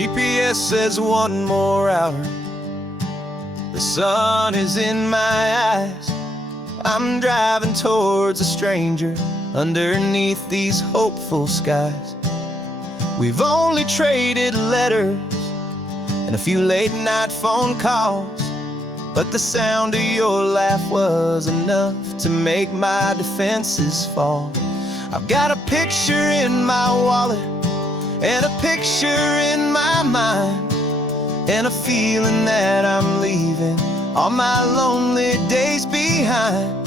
GPS says one more hour. The sun is in my eyes. I'm driving towards a stranger underneath these hopeful skies. We've only traded letters and a few late night phone calls, but the sound of your laugh was enough to make my defenses fall. I've got a picture in my wallet and a picture in my mind, and a feeling that I'm leaving all my lonely days behind.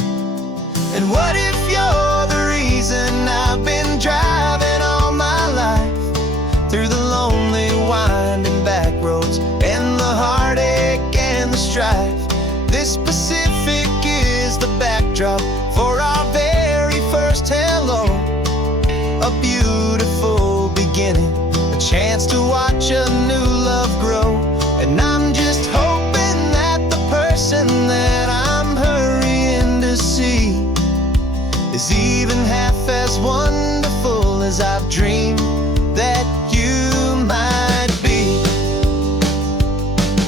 And what if you're the reason I've been driving all my life, through the lonely winding back roads and the heartache and the strife? This Pacific is the backdrop for our very first hello. A beautiful beginning, a chance to watch a new love grow. And I'm just hoping that the person that I'm hurrying to see is even half as wonderful as I've dreamed that you might be.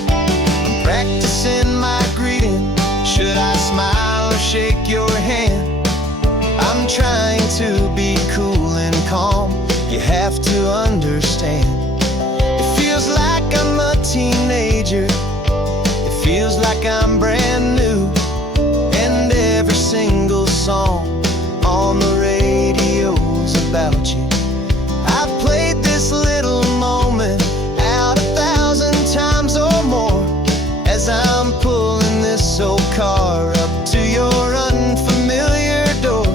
I'm practicing my greeting. Should I smile or shake your hand? I'm trying to be cool and calm. You have to understand. It feels like I'm a teenager. It feels like I'm brand new. And every single song on the radio's about you. I've played this little moment out 1,000 times or more, as I'm pulling this old car up to your unfamiliar door.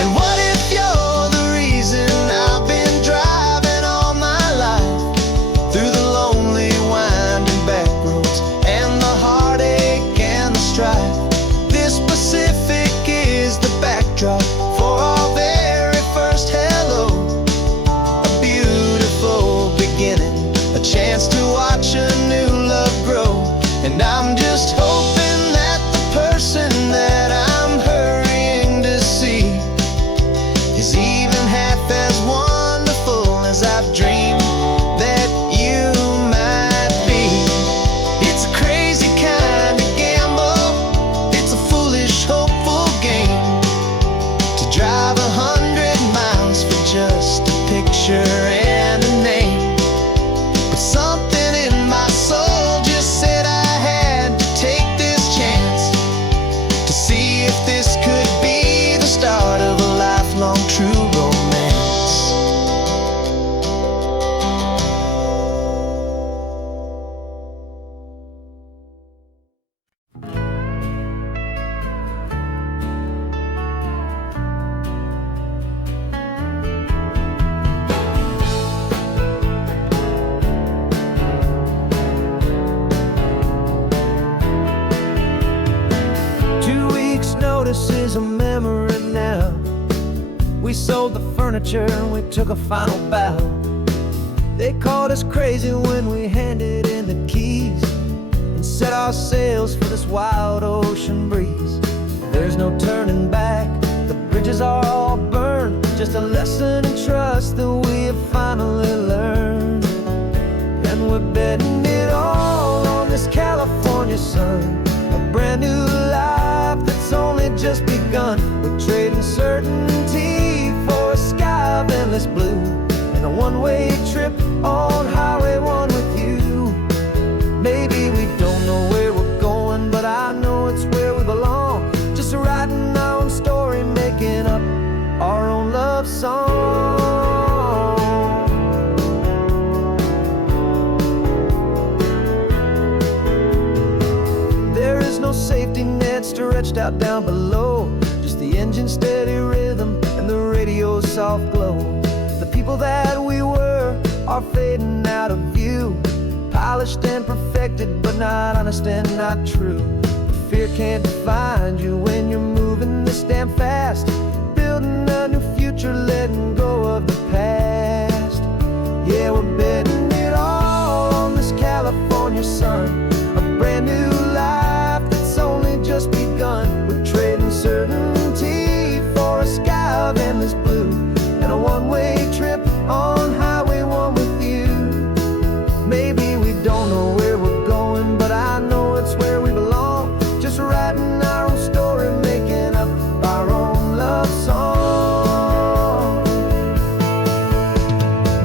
And what if you're the reason I've been driving all my life, through the lonely winding back roads and the heartache and the strife? This Pacific is the backdrop for our very first hello. A beautiful beginning, a chance to watch a new love grow. And I'm just hoping that the person that I'm hurrying to see is even half as wonderful as I've dreamed that you might be. It's a crazy kind of gamble. It's a foolish, hopeful game to drive 100 miles for just a picture and a name. But something in my soul just said I had to take this chance to see if this could be the start of a lifelong true romance. Notice is a memory now. We sold the furniture and we took a final bow. They called us crazy when we handed in the keys and set our sails for this wild ocean breeze. There's no turning back, the bridges are all burned. Just a lesson in trust that we have finally learned. And we're betting it all on this California sun, a brand new life that's only just begun. We're trading certainty for a sky of endless blue, and a one-way trip on Highway 1 with you. Maybe we don't know where we're going, but I know it's where we belong. Just writing our own story, making up our own love song. There is no safety net stretched out down below, just the engine's steady rhythm and the radio's soft glow. The people that we were are fading out of view, polished and perfected, but not honest and not true. Fear can't define you when you're moving this damn fast, building a new future, letting go of the past. Yeah, we're betting it all on this California sun, a brand new life that's only just begun. We're trading certainty for a sky of endless blue, and a one-way trip on Highway 1 with you. love song.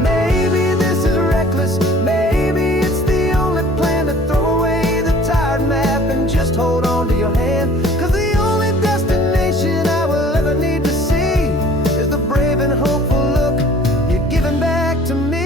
Maybe this is reckless, maybe it's the only plan to throw away the tired map and just hold on to your hand. 'Cause the only destination I will ever need to see is the brave and hopeful look you're giving back to me.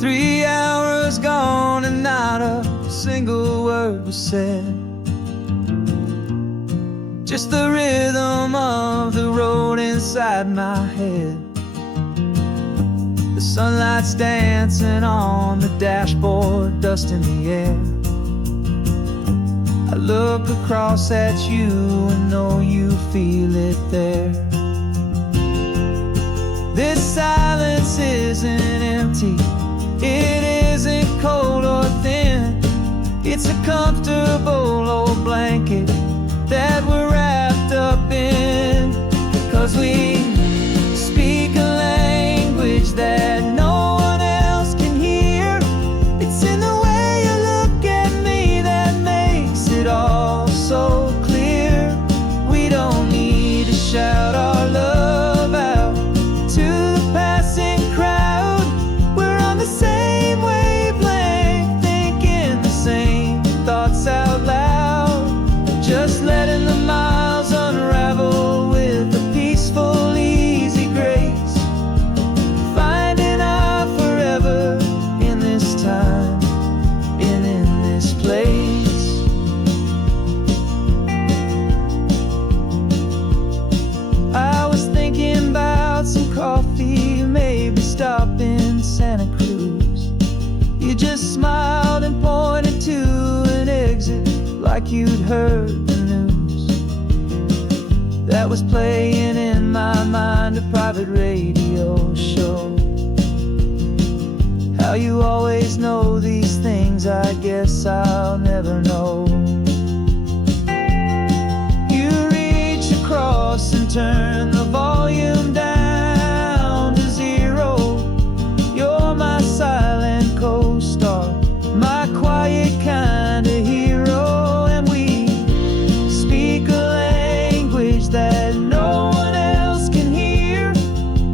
3 hours gone and not a single word was said. Just the rhythm of the road inside my head. The sunlight's dancing on the dashboard, dust in the air. I look across at you and know you feel it there. This silence isn't empty, it isn't cold or thin. It's a comfortable old blanket that we're wrapped up in. 'Cause we speak a language that no one else can hear. It's in the way you look at me that makes it all so clear. We don't need to shout our love out to the passing crowd. We're on the same wavelength, thinking the same thoughts out loud. Just letting the miles unravel with a peaceful, easy grace. Finding our forever in this time and in this place. I was thinking about some coffee, maybe stop in Santa Cruz. You just smiled and pointed to an exit like you'd heard the news. That was playing in my mind, a private radio show. How you always know these things, I guess I'll never know. You reach across and turn the volume down to 0. You're my silent co-star, my quiet kind of hero. And we speak a language that no one else can hear.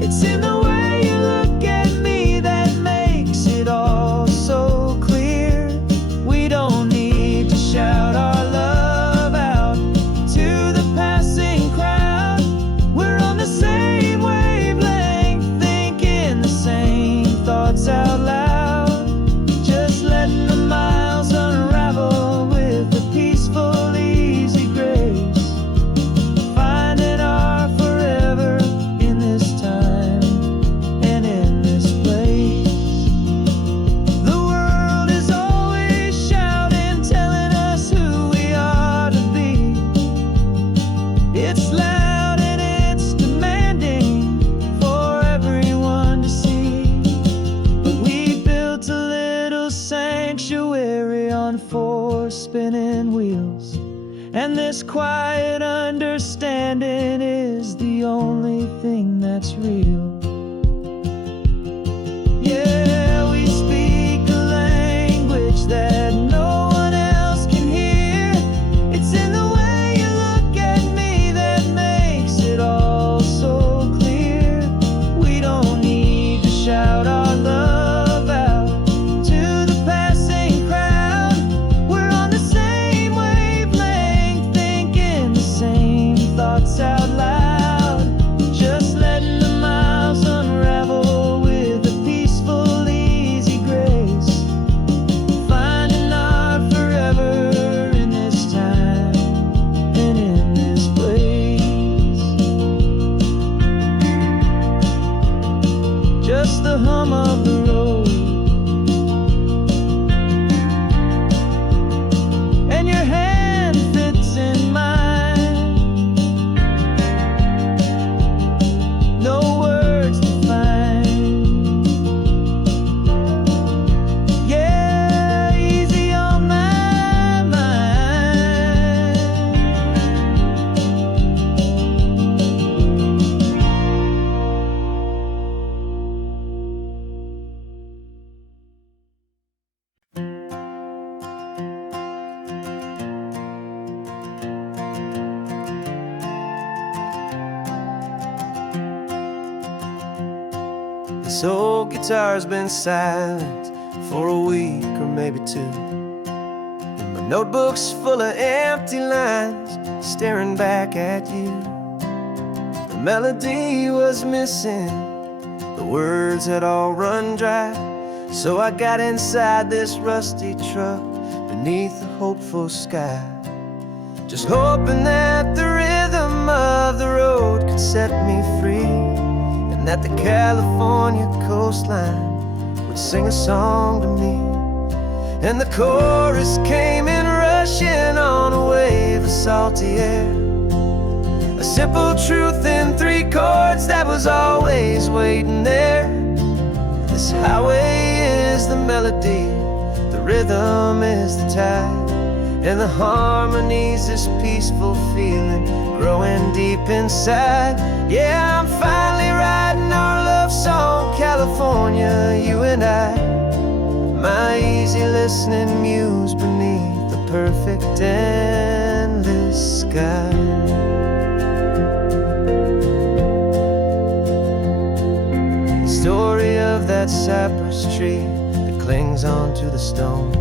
It's in the way you look at me that makes it all so clear. We don't need to shout our love out to the passing crowd. We're on the same wavelength, thinking the same thoughts out loud. Just letting the miles unravel with a peaceful, easy grace. Finding our forever in this time and in this place. The world is always shouting, telling us who we are to be. It's loud and it's demanding for everyone to see. But we built a little sanctuary on 4 spinning wheels, and this quiet understanding is the only thing that's real. Yeah, we speak a language that no one else can hear. It's in the way you look at me that makes the hum of the road, and your hand fits in mine. No words to find. Yeah, easy on my mind. This old guitar's been silent for a week or maybe two, and my notebook's full of empty lines staring back at you. The melody was missing, the words had all run dry, so I got inside this rusty truck beneath the hopeful sky, just hoping that the rhythm of the road could set me free, and that the California coastline would sing a song to me. And the chorus came in rushing on a wave of salty air, a simple truth in 3 chords that was always waiting there. This highway is the melody, the rhythm is the tide, and the harmony's this peaceful feeling growing deep inside. Yeah, I'm finally writing our love song, California, you and I, my easy listening muse beneath the perfect endless sky. The story of that cypress tree that clings onto the stone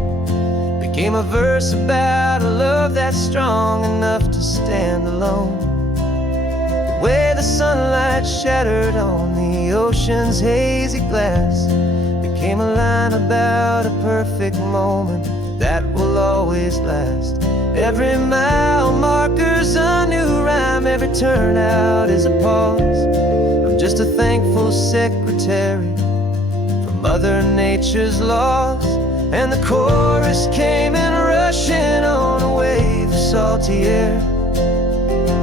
became a verse about a love that's strong enough to stand alone. The way the sunlight shattered on the ocean's hazy glass became a line about a perfect moment that will always last. Every mile marker's a new rhyme, every turnout is a pause. I'm just a thankful secretary for Mother Nature's laws. And the chorus came in rushing on a wave of salty air,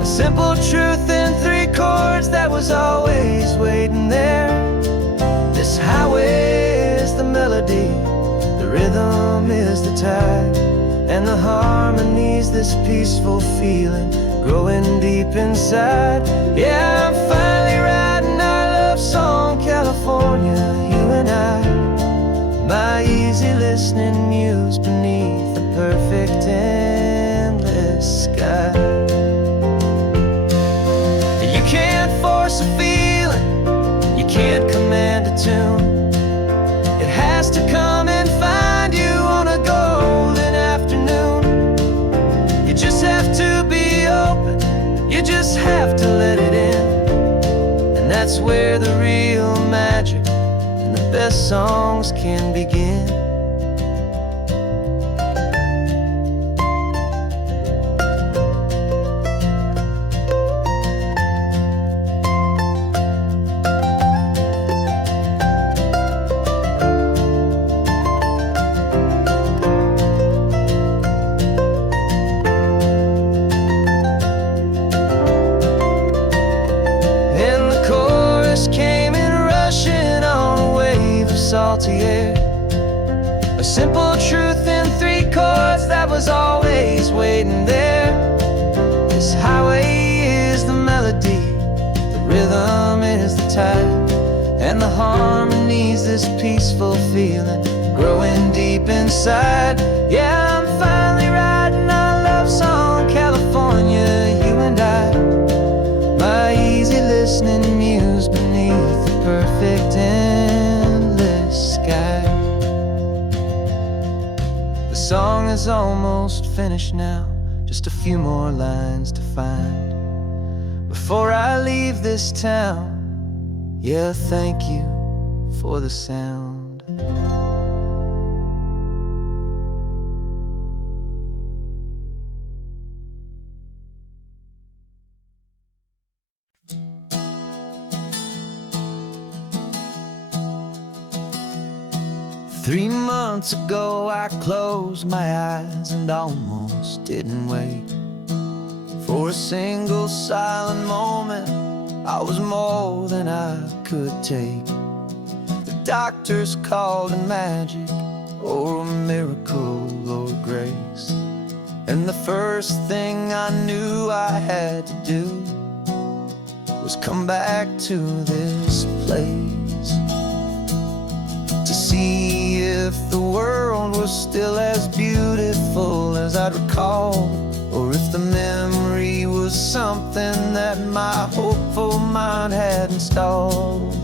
a simple truth in 3 chords that was always waiting there. This highway is the melody, the rhythm is the tide, and the harmony's this peaceful feeling growing deep inside. Yeah, I'm finally writing our love song, California, you and I, my easy listening muse beneath the perfect endless sky. You can't force a feeling, you can't command a tune. It has to come and find you on a golden afternoon. You just have to be open, you just have to let it in, and that's where the real magic and the best songs can begin. And the chorus came in rushing on a wave of salty air, a simple truth in 3 chords that was always waiting there. This highway is the melody, the rhythm is the tide, and the harmony's this peaceful feeling growing deep inside. Yeah, I'm finally writing our love song, California, you and I, my easy listening muse beneath the perfect endless sky. The song is almost finished now, just a few more lines to find before I leave this town. Yeah, thank you for the sound. 3 months ago I closed my eyes and almost didn't wake. For a single silent moment, I was more than I could take. The doctors called it magic, or a miracle, or grace. And the first thing I knew I had to do was come back to this place, to see if the world was still as beautiful as I'd recall, or if the memory was something that my hopeful mind had installed.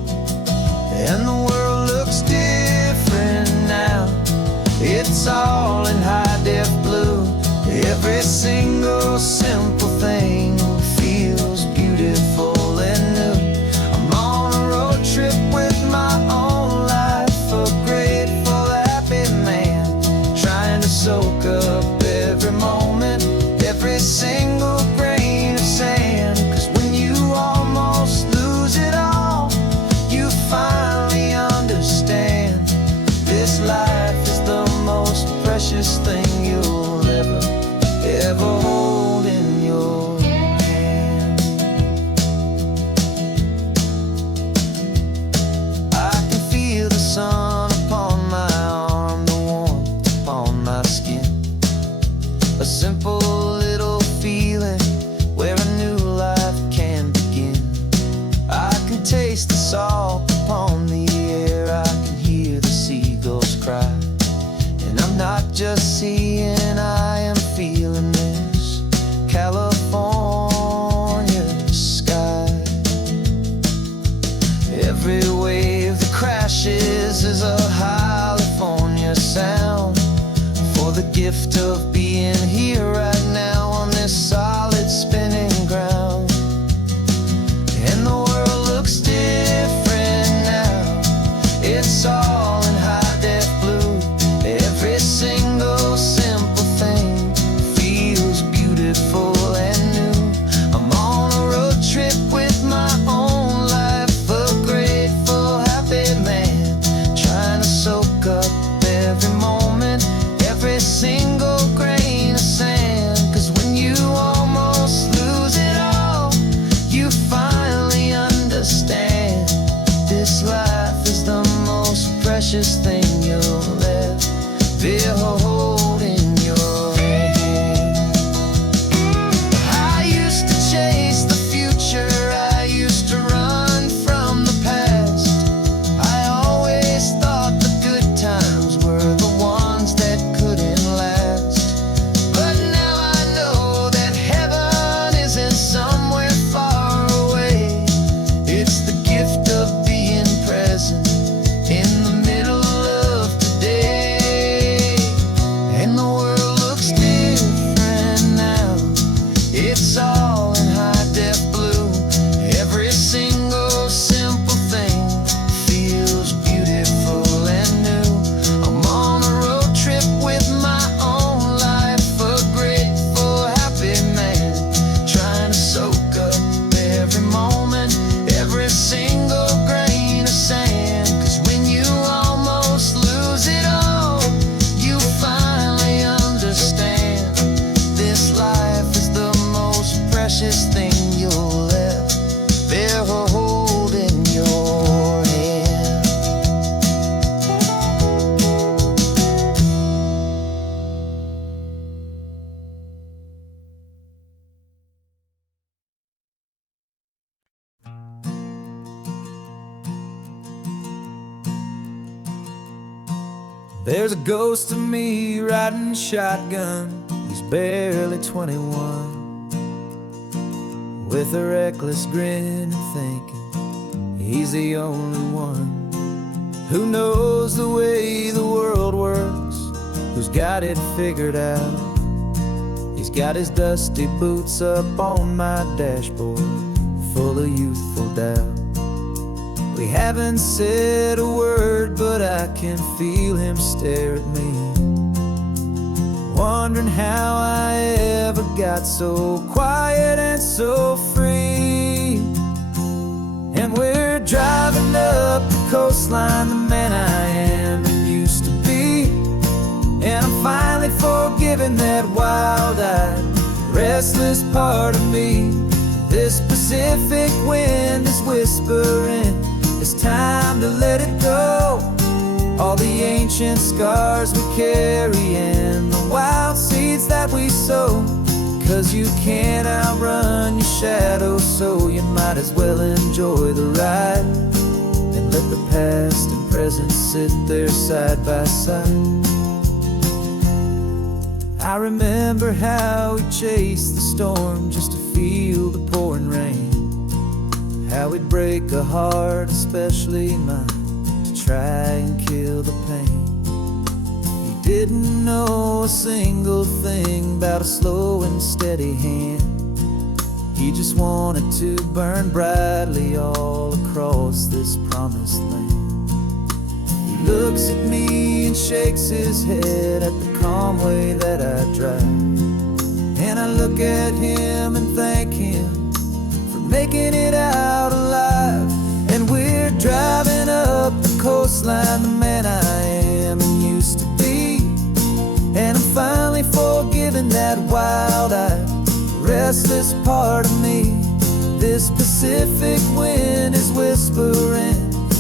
And the world looks different now, it's all in high-def blue. Every single simple thing feels beautiful and new. I'm on a road trip with my own life, a grateful, happy man, trying to soak up every moment, every single grain of sand. 'Cause when you almost lose it all, you finally understand this life is the most precious thing you'll ever hold in your hand. I can feel the sun upon my arm, the warmth upon my skin, a simple little feeling where a new life can begin. I can taste the salt upon the air, I can hear the seagulls cry, and I'm not just seeing, I am feeling this California sky. Every wave that crashes is a California sound, for the gift of being here right now on this solid spinning ground. And the world looks different now, it's all in high-def blue. Every single simple thing feels beautiful and new. I'm on a road trip with my own life, a grateful, happy man, trying to soak up every moment, every single grain of sand. 'Cause when you almost lose it all, you finally understand this life is the most precious thing you'll ever hold in your hand. I used to chase the future, I used to run from the past. I always thought the good times were the ones that couldn't last. But now I know that heaven isn't somewhere far away. It's the gift of being present in the middle of today. And the world looks different now, it's all in high-def blue. Every single simple thing feels beautiful and new. I'm on a road trip with my own life, a grateful, happy man, trying to soak up every moment, every single grain of sand. 'Cause when you almost lose it all, you finally understand this life is the most precious thing you'll ever hold in your hand. There's a ghost of me riding shotgun, he's barely 21, with a reckless grin and thinking he's the only one who knows the way the world works, who's got it figured out. He's got his dusty boots up on my dashboard, full of youthful doubt. We haven't said a word, but I can feel him stare at me, wondering how I ever got so quiet and so free. And we're driving up the coastline, the man I am and used to forgiving that wild-eyed, restless part of me. This Pacific wind is whispering, it's time to let it go. All the ancient scars we carry and the wild seeds that we sow. 'Cause you can't outrun your shadow, so you might as well enjoy the ride and let the past and present sit there side by side. I remember how we chased the storm just to feel the pouring rain, how we'd break a heart, especially mine, to try and kill the pain. He didn't know a single thing about a slow and steady hand. He just wanted to burn brightly all across this promised land. He looks at me and shakes his head at the calm way that I drive, and I look at him and thank him for making it out alive. And we're driving up the coastline, the man I am and used to be. And I'm finally forgiving that wild-eyed, restless part of me. This Pacific wind is whispering,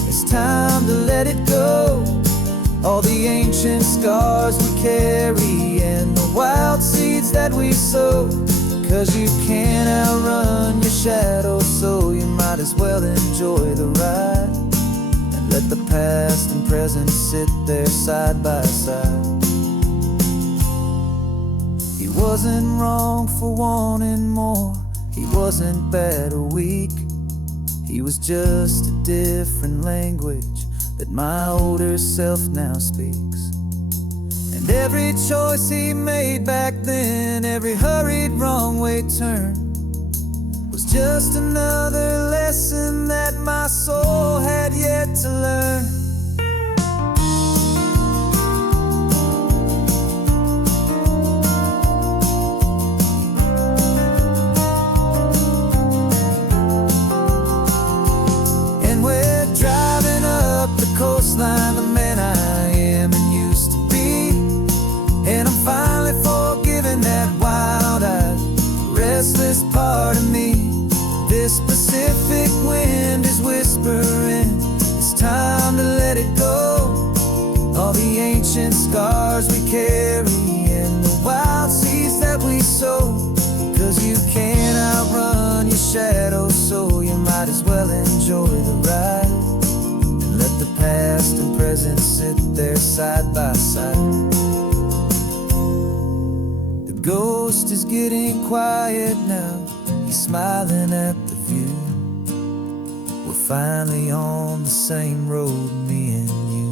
it's time to let it go. All the ancient scars we carry and the wild seeds that we sow. 'Cause you can't outrun your shadow, so you might as well enjoy the ride and let the past and present sit there side by side. He wasn't wrong for wanting more, he wasn't bad or weak. He was just a different language that my older self now speaks. And every choice he made back then, every hurried wrong way turn, was just another lesson that my soul had yet to learn. Coastline, the man I am and used to be. And I'm finally forgiving that wild-eyed, restless part of me. This Pacific wind is whispering, it's time to let it go. All the ancient scars we carry and the wild seeds that we sow. 'Cause you can't outrun your shadow, so you might as well enjoy the ride. Let the past and present sit there side by side. The ghost is getting quiet now, he's smiling at the view. We're finally on the same road, me and you.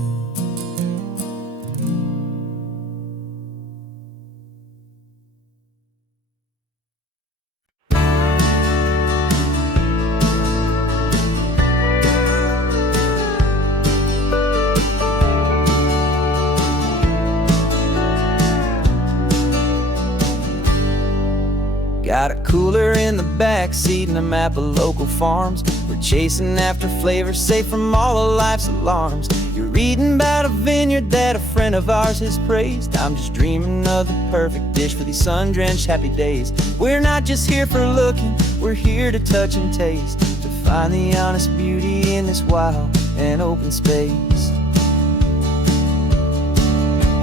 Got a cooler in the back seat and a map of local farms. We're chasing after flavors safe from all of life's alarms. You're reading about a vineyard that a friend of ours has praised. I'm just dreaming of the perfect dish for these sun-drenched happy days. We're not just here for looking, we're here to touch and taste, to find the honest beauty in this wild and open space.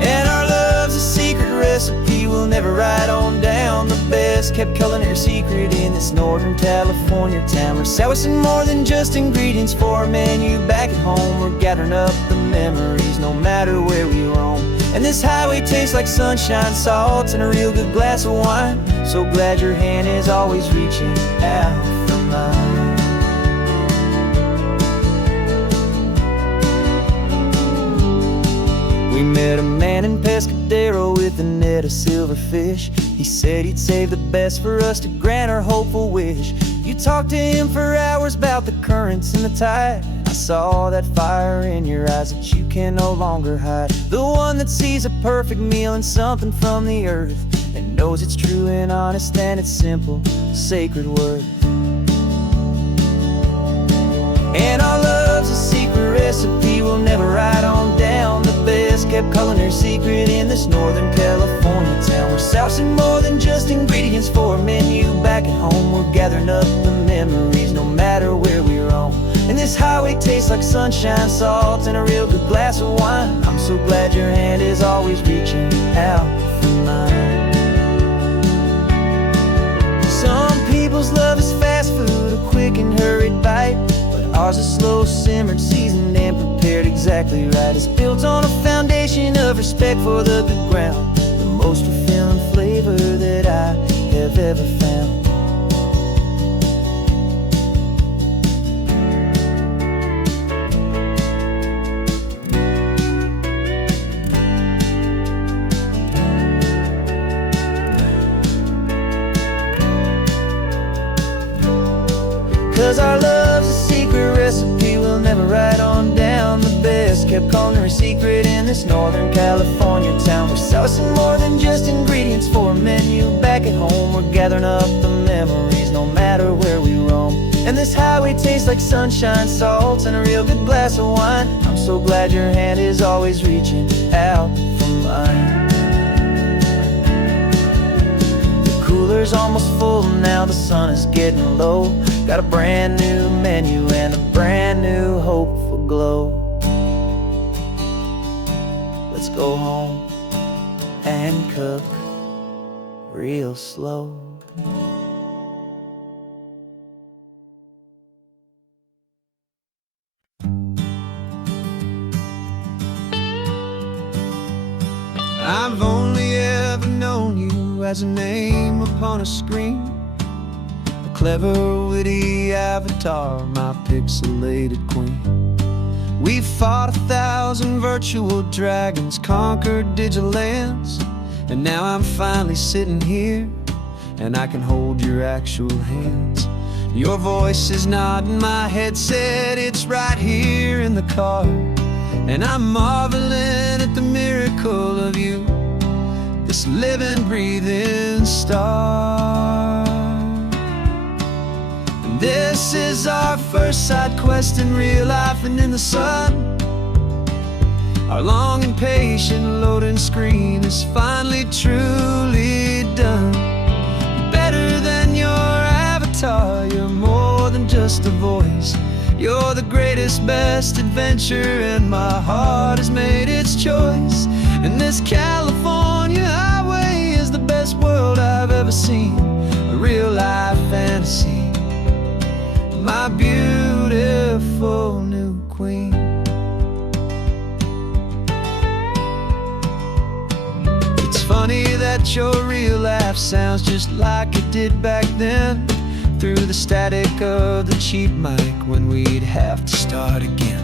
And our love's a secret recipe we'll never write on down. The best kept culinary secret in this Northern California town. We're selling more than just ingredients for a menu back at home. We're gathering up the memories no matter where we roam. And this highway tastes like sunshine, salt, and a real good glass of wine. So glad your hand is always reaching out for mine. We met a man in Pescadero with a net of silverfish. He said he'd save the best for us to grant our hopeful wish. You talked to him for hours about the currents and the tide. I saw that fire in your eyes that you can no longer hide. The one that sees a perfect meal in something from the earth and knows it's true and honest and it's simple, sacred worth. And our love's a secret recipe we'll never write on down. The best kept kept culinary secret in this Northern California town. We're sousing more than just ingredients for a menu. Back at home, we're gathering up the memories, no matter where we roam. And this highway tastes like sunshine, salt, and a real good glass of wine. I'm so glad your hand is always reaching out for mine. Some people's love is fast food, a quick and hurried bite, but ours is slow, simmered, seasoned, and prepared exactly right. It's built on a foundation of respect for the good ground, the most fulfilling flavor that I have ever found. 'Cause our love's a secret recipe we'll never write on down. The best kept culinary secret in this Northern California town. We're sourcing more than just ingredients for a menu. Back at home, we're gathering up the memories, no matter where we roam. And this highway tastes like sunshine, salt, and a real good glass of wine. I'm so glad your hand is always reaching out for mine. The cooler's almost full now, the sun is getting low. Got a brand new menu and a brand new hopeful glow. Let's go home and cook real slow. I've only ever known you as a name upon a screen, a clever, witty avatar, my pixelated queen. We've fought 1,000 virtual dragons, conquered digital lands, and now I'm finally sitting here, and I can hold your actual hands. Your voice is not in my headset, it's right here in the car, and I'm marveling at the miracle of you, this living, breathing star. And this is our first side quest in real life and in the sun. Our long and patient loading screen is finally truly done. Better than your avatar, you're more than just a voice. You're the greatest, best adventure, and my heart has made its choice. And this California highway is the best world I've ever seen, a real-life fantasy, my beautiful new queen. It's funny that your real life sounds just like it did back then, through the static of the cheap mic when we'd have to start again,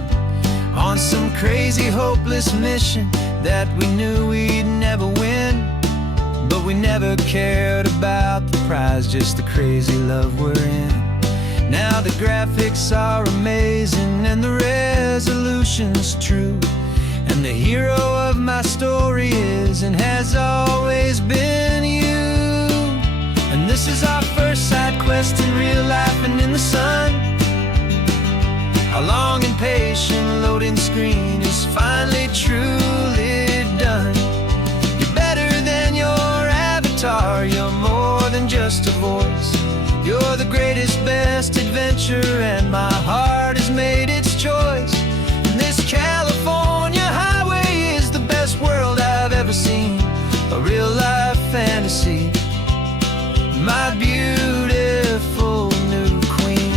on some crazy hopeless mission that we knew we'd never win. But we never cared about the prize, just the crazy love we're in. Now the graphics are amazing and the resolution's true, and the hero of my story is and has always been you. And this is our first side quest in real life and in the sun. Our long and patient loading screen is finally truly done. You're better than your avatar, you're more than just a voice. You're the greatest, best adventure, and my heart has made its choice. And this California highway is the best world I've ever seen, a real-life fantasy, my beautiful new queen.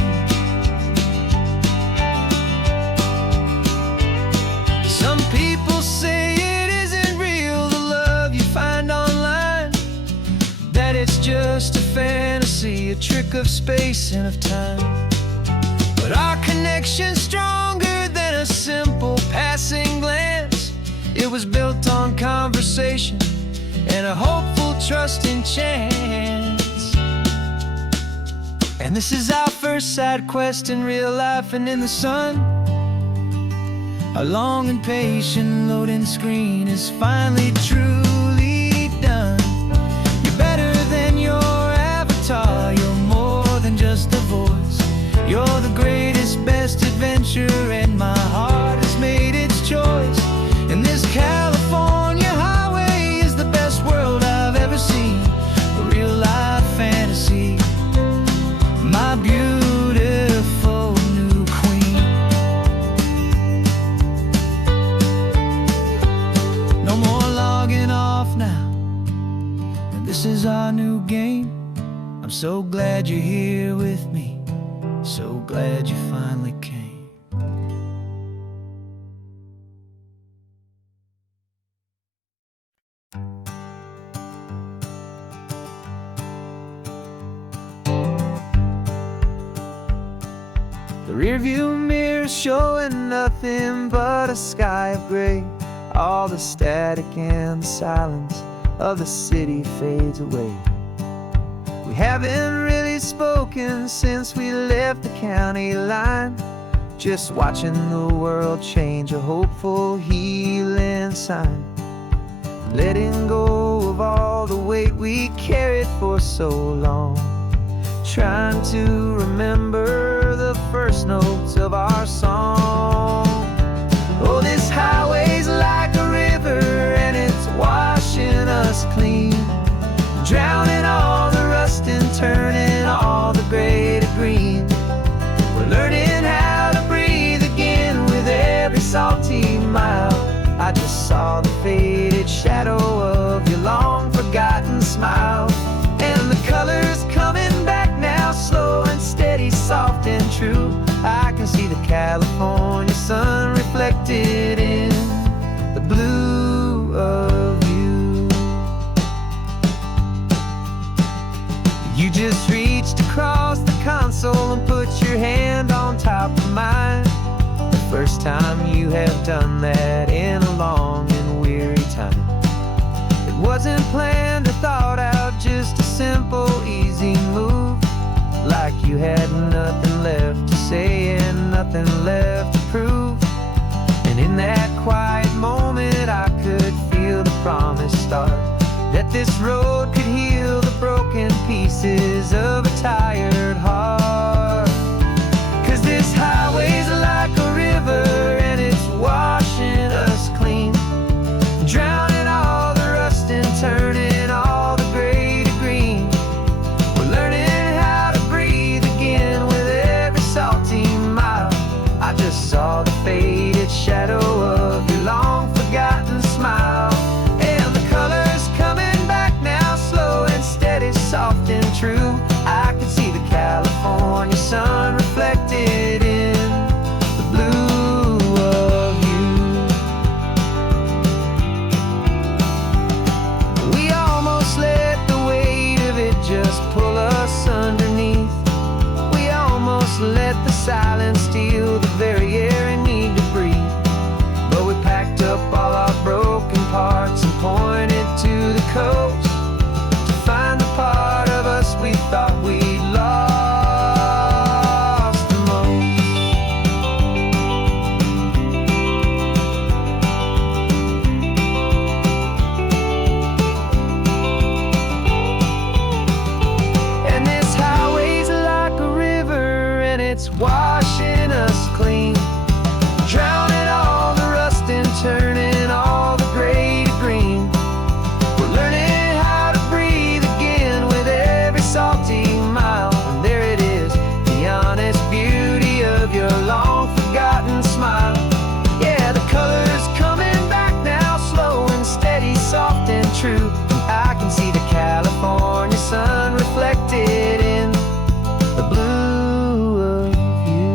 Some people say it isn't real, the love you find online, that it's just a fantasy, a trick of space and of time. But our connection's stronger than a simple passing glance. It was built on conversation and a hopeful, trusting chance. And this is our first side quest in real life and in the sun. Our long and patient loading screen is finally truly done. You're better than your avatar, you're more than just a voice. You're the greatest, best adventure, and my heart has made its choice. And this California glad you're here with me, so glad you finally came. The rearview mirror's showing nothing but a sky of gray. All the static and the silence of the city fades away. We haven't really spoken since we left the county line, just watching the world change, a hopeful healing sign. Letting go of all the weight we carried for so long, trying to remember the first notes of our song. Oh, this highway's like a river and it's washing us clean, drowning all the rust and turning all the gray to green. We're learning how to breathe again with every salty mile. I just saw the faded shadow of your long forgotten smile, and the colors coming back now, slow and steady, soft and true. I can see the California sun reflected in the blue of you. You just reached across the console and put your hand on top of mine. The first time you have done that in a long and weary time. It wasn't planned or thought out, just a simple, easy move. Like you had nothing left to say and nothing left to prove. And in that quiet moment I could feel the promise start, that this road could heal the broken pieces of a tired heart. 'Cause this highway's like a river and it's washing us clean, drowning all the rust and turning all the gray to green. We're learning how to breathe again with every salty mile. I just saw the faded shadow of your long forgotten smile, and the colors coming back now, slow and steady, soft and true. I could see the California sun reflected in the blue of you. We almost let the weight of it just pull us underneath. We almost let the silence steal the very air I need to breathe. But we packed up all our broken parts and pointed to the coast to find the part of us we thought we'd lost the most. And this highway's like a river and it's washing us clean, drowning all the rust and turning all the gray to green. We're learning how to breathe again with every salty mile. And there it is, the honest beauty of your long forgotten smile. Yeah, the colors coming back now, slow and steady, soft and true. I can see the California sun reflected in the blue of you.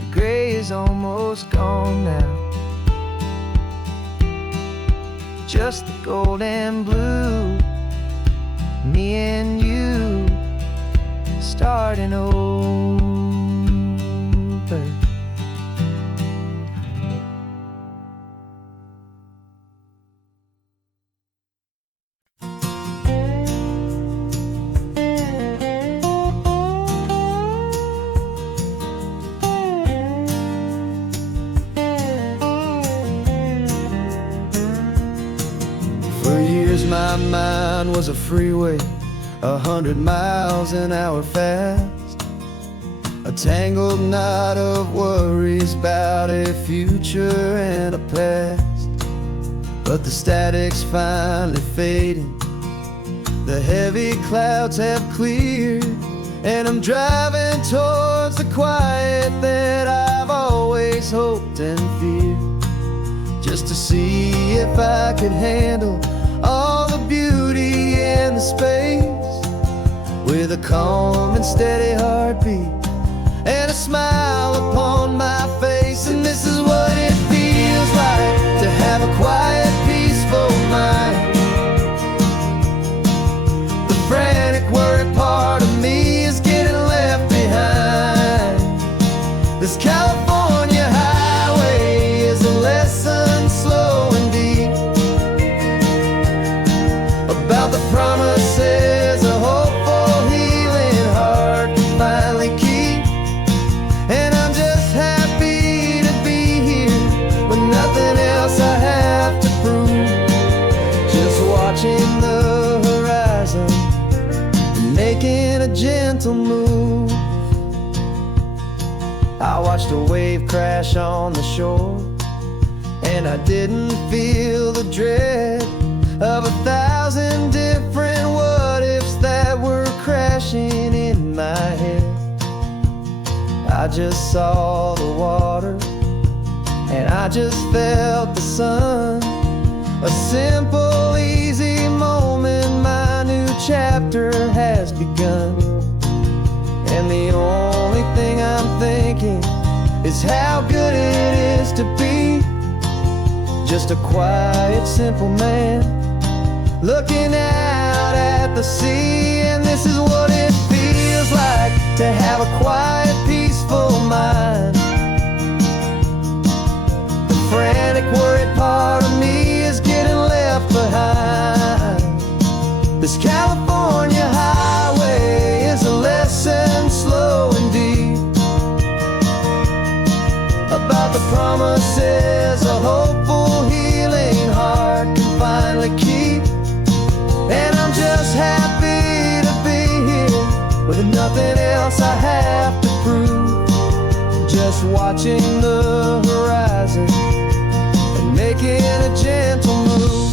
The gray is almost gone now, just the gold and blue. Me and you starting over. For years my mind was a freeway, 100 miles an hour fast, a tangled knot of worries about a future and a past. But the static's finally fading, the heavy clouds have cleared, and I'm driving towards the quiet that I've always hoped and feared, just to see if I could handle all the beauty and the into space with a calm and steady heartbeat and a smile upon my face. And this is what it feels like to have a quiet, peaceful mind. The frantic, worried part of me is getting left behind. This California highway is a lesson slow and deep about the promises a hopeful, healing heart can finally keep. And I'm just happy to be here with nothing else I have to prove. Just watching the horizon and making a gentle move. I watched a wave crash on the shore, and I didn't feel the dread of 1,000 different what-ifs that were crashing in my head. I just saw the water, and I just felt the sun. A simple, easy moment, my new chapter has begun. And the only thing I'm thinking is how good it is to be just a quiet, simple man looking out at the sea. And this is what it feels like to have a quiet, peaceful mind. The frantic, worried part of me is getting left behind. This California highway is a lesson slow and deep about the promises a hopeful, healing heart can finally keep. And I'm just happy to be here with nothing else I have to prove. Just watching the horizon and making a gentle move.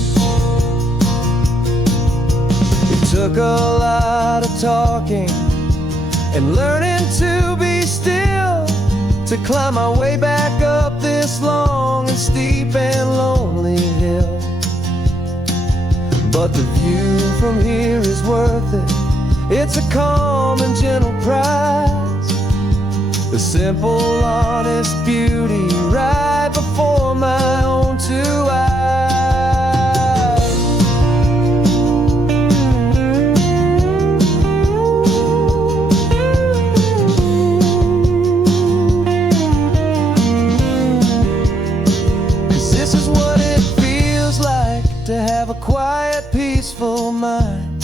It took a lot of talking and learning to be still to climb my way back up this long and steep and lonely hill. But the view from here is worth it. It's a calm and gentle prize. The simple, honest beauty right before my own two eyes. To have a quiet, peaceful mind.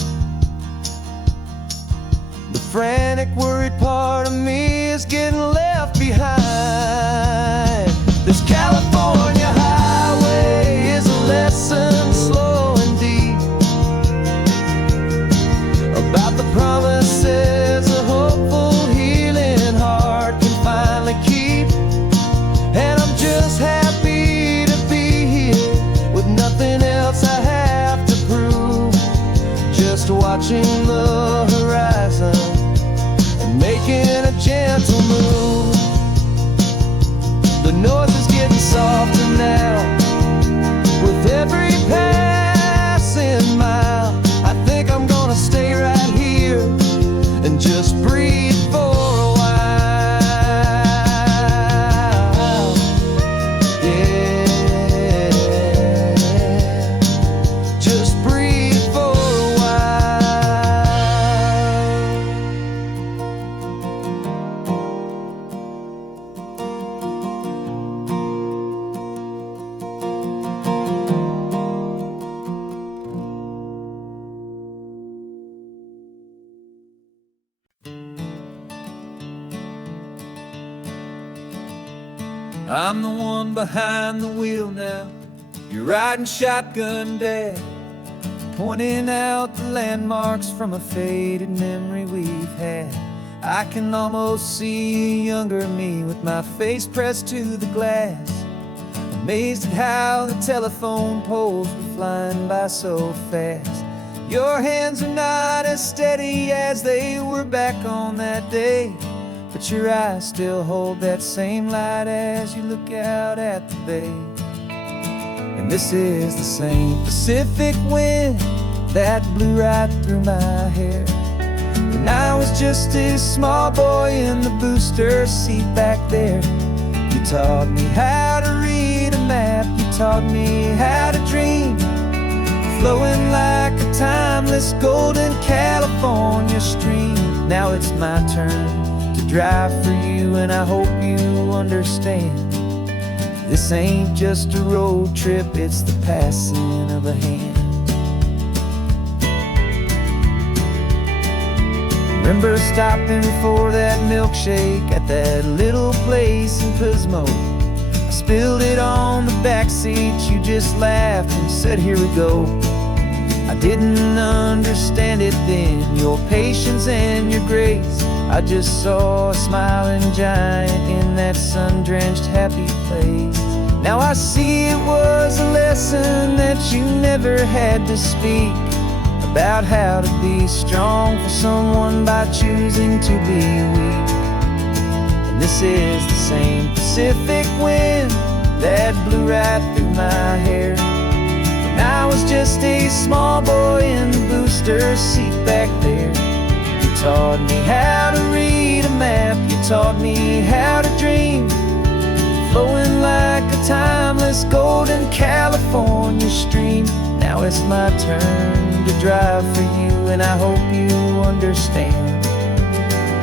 The frantic, worried part of me is getting left behind. This California highway is a lesson slow and deep about the promises a hopeful, healing heart can finally keep. And I'm just happy to be here with nothing else I have to prove. Just watching the horizon and making a gentle move. The noise is getting softer now with every passing mile. I think I'm gonna stay right here and just breathe for a while. I'm the one behind the wheel now. You're riding shotgun, Dad, pointing out the landmarks from a faded memory we've had. I can almost see a younger me with my face pressed to the glass, amazed at how the telephone poles were flying by so fast. Your hands are not as steady as they were back on that day, but your eyes still hold that same light as you look out at the bay. And this is the same Pacific wind that blew right through my hair. When I was just a small boy in the booster seat back there, you taught me how to read a map, you taught me how to dream, flowing like a timeless golden California stream. Now it's my turn to drive for you, and I hope you understand. This ain't just a road trip, it's the passing of a hand. Remember stopping for that milkshake at that little place in Pismo. I spilled it on the back seat, you just laughed and said, here we go. I didn't understand it then, your patience and your grace. I just saw a smiling giant in that sun-drenched happy place. Now I see it was a lesson that you never had to speak, about how to be strong for someone by choosing to be weak. And this is the same Pacific wind that blew right through my hair. When I was just a small boy in the booster seat back there, you taught me how to read a map, you taught me how to dream, flowing like a timeless golden California stream. Now it's my turn to drive for you, and I hope you understand.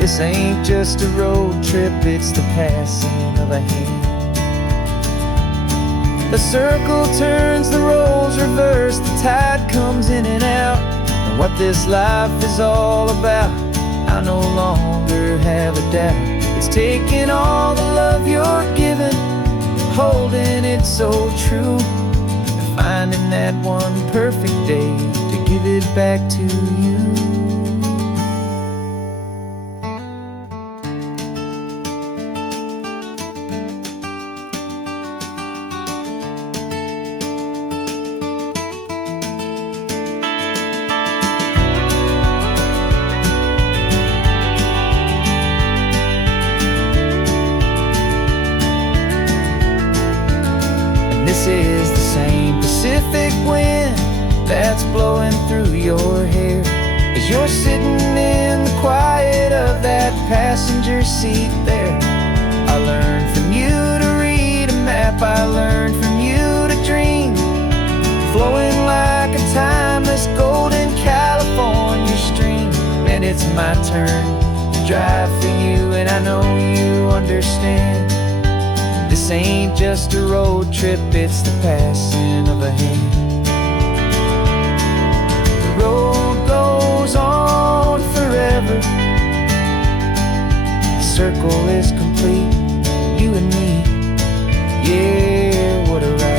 This ain't just a road trip, it's the passing of a hand. The circle turns, the roles reverse, the tide comes in and out. And what this life is all about, I no longer have a doubt. It's taking all the love you're giving, holding it so true, and finding that one perfect day to give it back to you. This is the same Pacific wind that's blowing through your hair, as you're sitting in the quiet of that passenger seat there. I learned from you to read a map, I learned from you to dream, flowing like a timeless golden California stream. And it's my turn to drive for you, and I know you understand. This ain't just a road trip, it's the passing of a hand. The road goes on forever, the circle is complete, you and me, yeah, what a ride.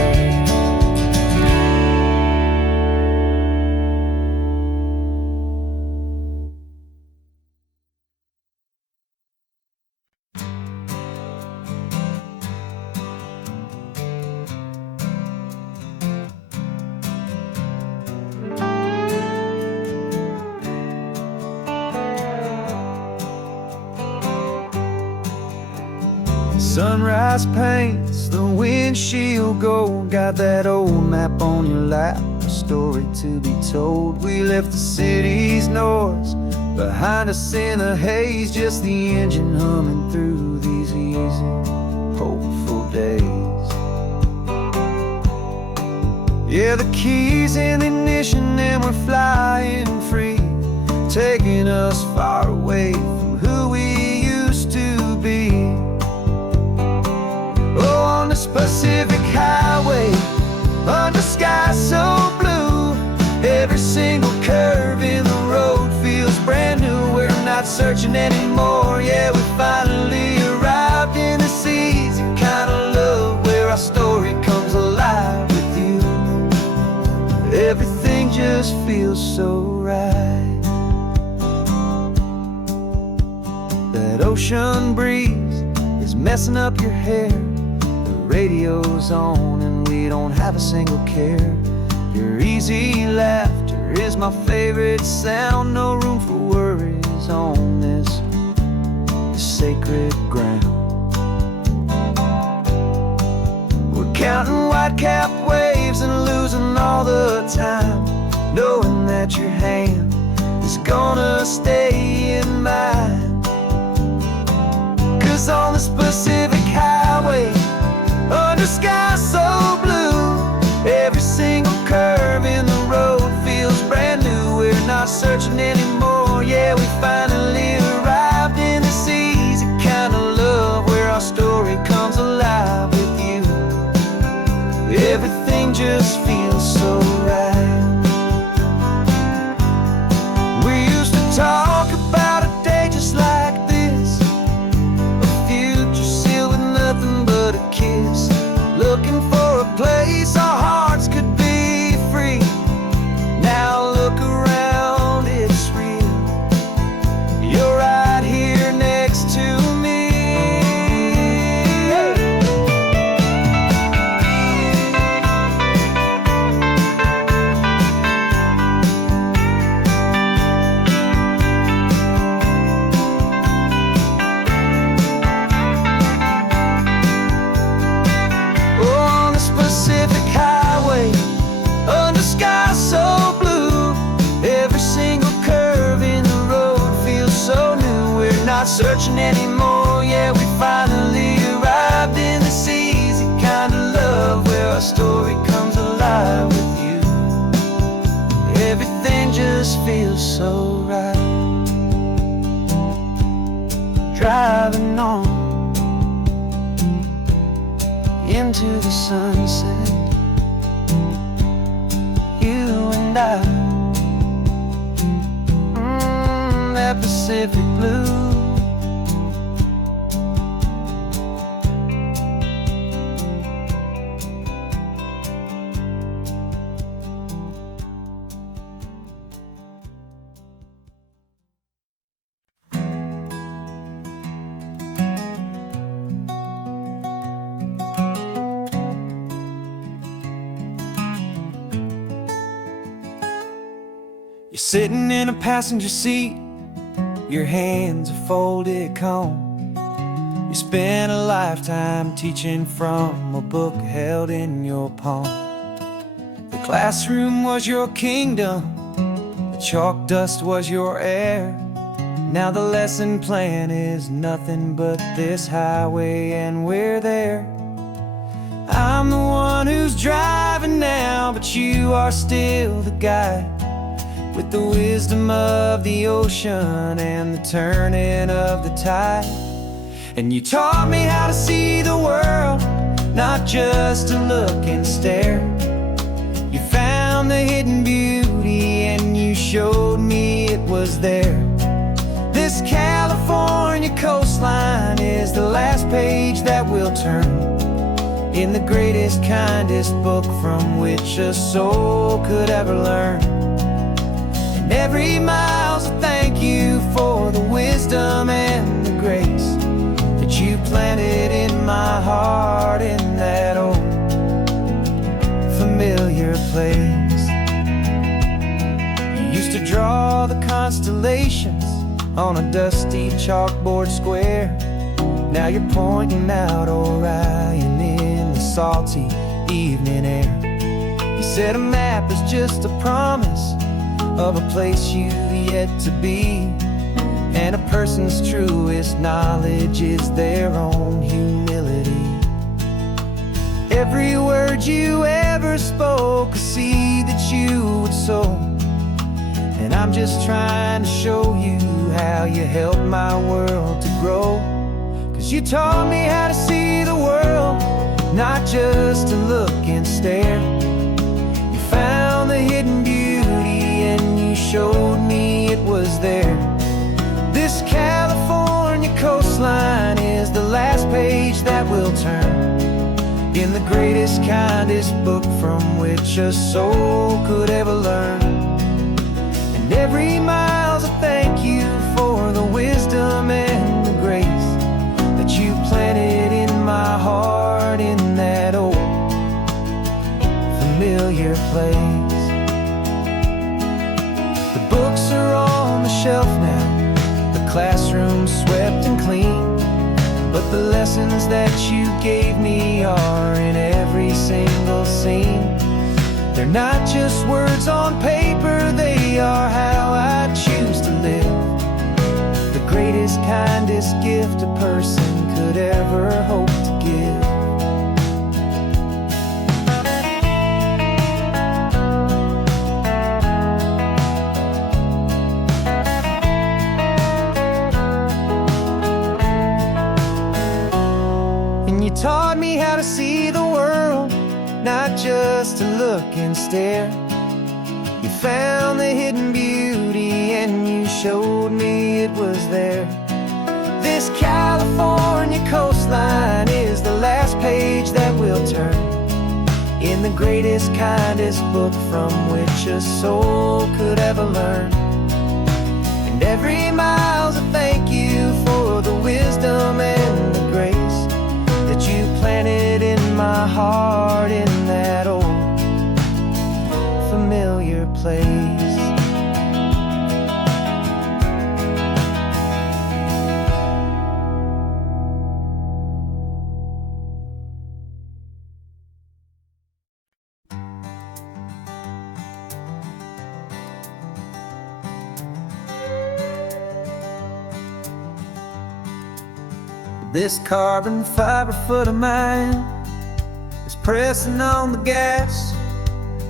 Sunrise paints the windshield gold, got that old map on your lap, a story to be told. We left the city's noise behind us in the haze, just the engine humming through these easy, hopeful days. Yeah, the keys in the ignition and we're flying free, taking us far away from who we used to be. Oh, on this Pacific highway, under sky so blue, every single curve in the road feels brand new. We're not searching anymore, yeah, we finally arrived in this easy kind of love, where our story comes alive with you. Everything just feels so right. That ocean breeze is messing up your hair, radio's on and we don't have a single care. Your easy laughter is my favorite sound, no room for worries on this sacred ground. We're counting white-capped waves and losing all the time, knowing that your hand is gonna stay in mine. 'Cause on this Pacific highway, under sky so blue, every single curve in the road feels brand new. We're not searching anymore, yeah, we finally arrived in this easy kind of love where our story comes alive with you. Everything just feels so right. We used to talk about a day just like this, a future sealed with nothing but a kiss, looking for a place our hearts could be free. Now look around, it's real. You're right here next to me. On this Pacific highway, under sky so blue, every single curve in the road feels so new. We're not searching anymore, yeah, we finally arrived in this easy kind of love where our story comes alive with you. Everything just feels so right. Driving on into the sunset, you and I, that Pacific blue. You're sitting in a passenger seat, your hands are folded calm. You spent a lifetime teaching from a book held in your palm. The classroom was your kingdom, the chalk dust was your air. Now the lesson plan is nothing but this highway and we're there. I'm the one who's driving now, but you are still the guide, with the wisdom of the ocean and the turning of the tide. And you taught me how to see the world, not just to look and stare. You found the hidden beauty and you showed me it was there. This California coastline is the last page that we'll turn in the greatest, kindest book from which a soul could ever learn. Every mile's a thank you for the wisdom and the grace that you planted in my heart in that old familiar place. You used to draw the constellations on a dusty chalkboard square. Now you're pointing out Orion in the salty evening air. You said a map is just a promise of a place you've yet to be, and a person's truest knowledge is their own humility. Every word you ever spoke, a seed that you would sow, and I'm just trying to show you how you helped my world to grow. 'Cause you taught me how to see the world, not just to look and stare. You found the hidden beauty and you showed me it was there. This California coastline is the last page that we'll turn in the greatest, kindest book from which a soul could ever learn. And every mile's a thank you for the wisdom and the grace that you planted in my heart in that old familiar place. The books are on the shelf now, the classroom swept and clean, but the lessons that you gave me are in every single scene. They're not just words on paper, they are how I choose to live. The greatest, kindest gift a person could ever hope to give. And you taught me how to see the world, not just to look and stare. You found the hidden beauty and you showed me it was there. This California coastline is the last page that we'll turn in the greatest, kindest book from which a soul could ever learn. And every mile's a thank you for the wisdom and the grace that you planted in my heart in that old familiar place. This carbon fiber foot of mine is pressing on the gas,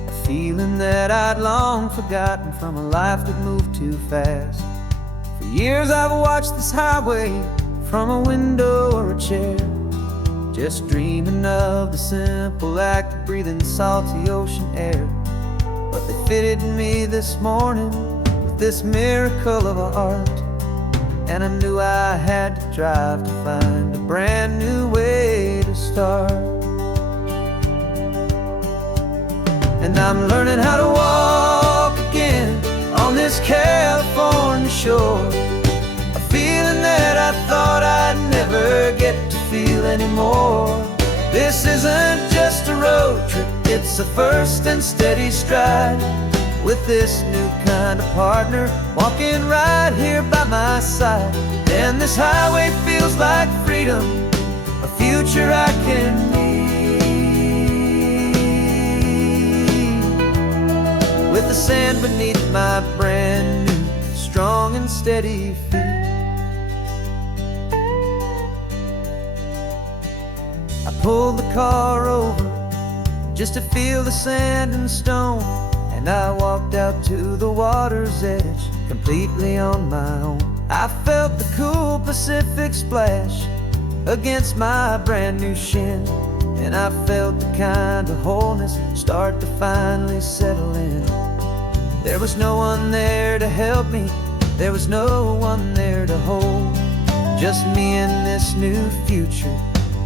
a feeling that I'd long forgotten from a life that moved too fast. For years I've watched this highway from a window or a chair, just dreaming of the simple act of breathing salty ocean air. But they fitted me this morning with this miracle of art, and I knew I had to drive to find a brand new way to start. And I'm learning how to walk again on this California shore, a feeling that I thought I'd never get to feel anymore. This isn't just a road trip, it's a first and steady stride, with this new kind of partner walking right here by my side. And this highway feels like freedom, a future I can need, with the sand beneath my brand new, strong and steady feet. I pulled the car over just to feel the sand and stone, and I walked out to the water's edge, completely on my own. I felt the cool Pacific splash against my brand new shin, and I felt the kind of wholeness start to finally settle in. There was no one there to help me, there was no one there to hold, just me and this new future,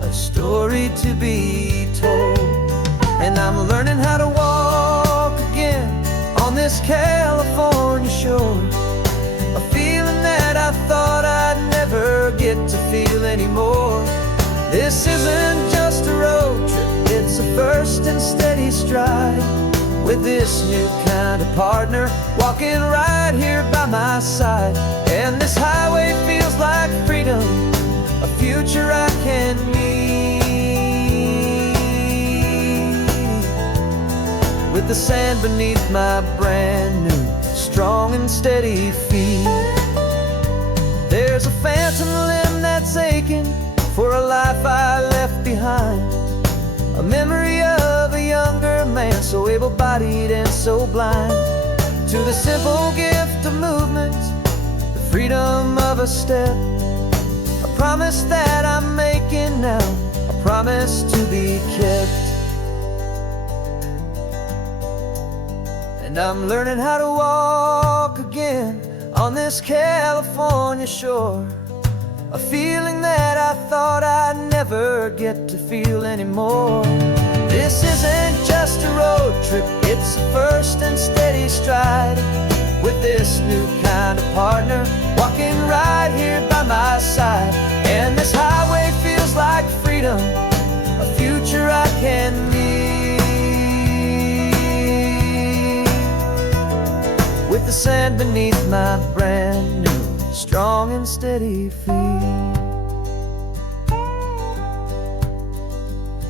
a story to be told. And I'm learning how to walk again on this California shore, a feeling that I thought I'd never get to feel anymore. This isn't just a road trip, it's a first and steady stride, with this new kind of partner walking right here by my side. And this highway feels like freedom, a future I can need, with the sand beneath my brand new, strong and steady feet. There's a phantom limb that's aching for a life I left behind, a memory of a younger man, so able-bodied and so blind, to the simple gift of movement, the freedom of a step, a promise that I'm making now, a promise to be kept. And I'm learning how to walk again on this California shore, a feeling that I thought I'd never get to feel anymore. This isn't just a road trip, it's a first and steady stride, with this new kind of partner walking right here by my side. And this highway feels like freedom, a future I can need, with the sand beneath my brand new, strong and steady feet.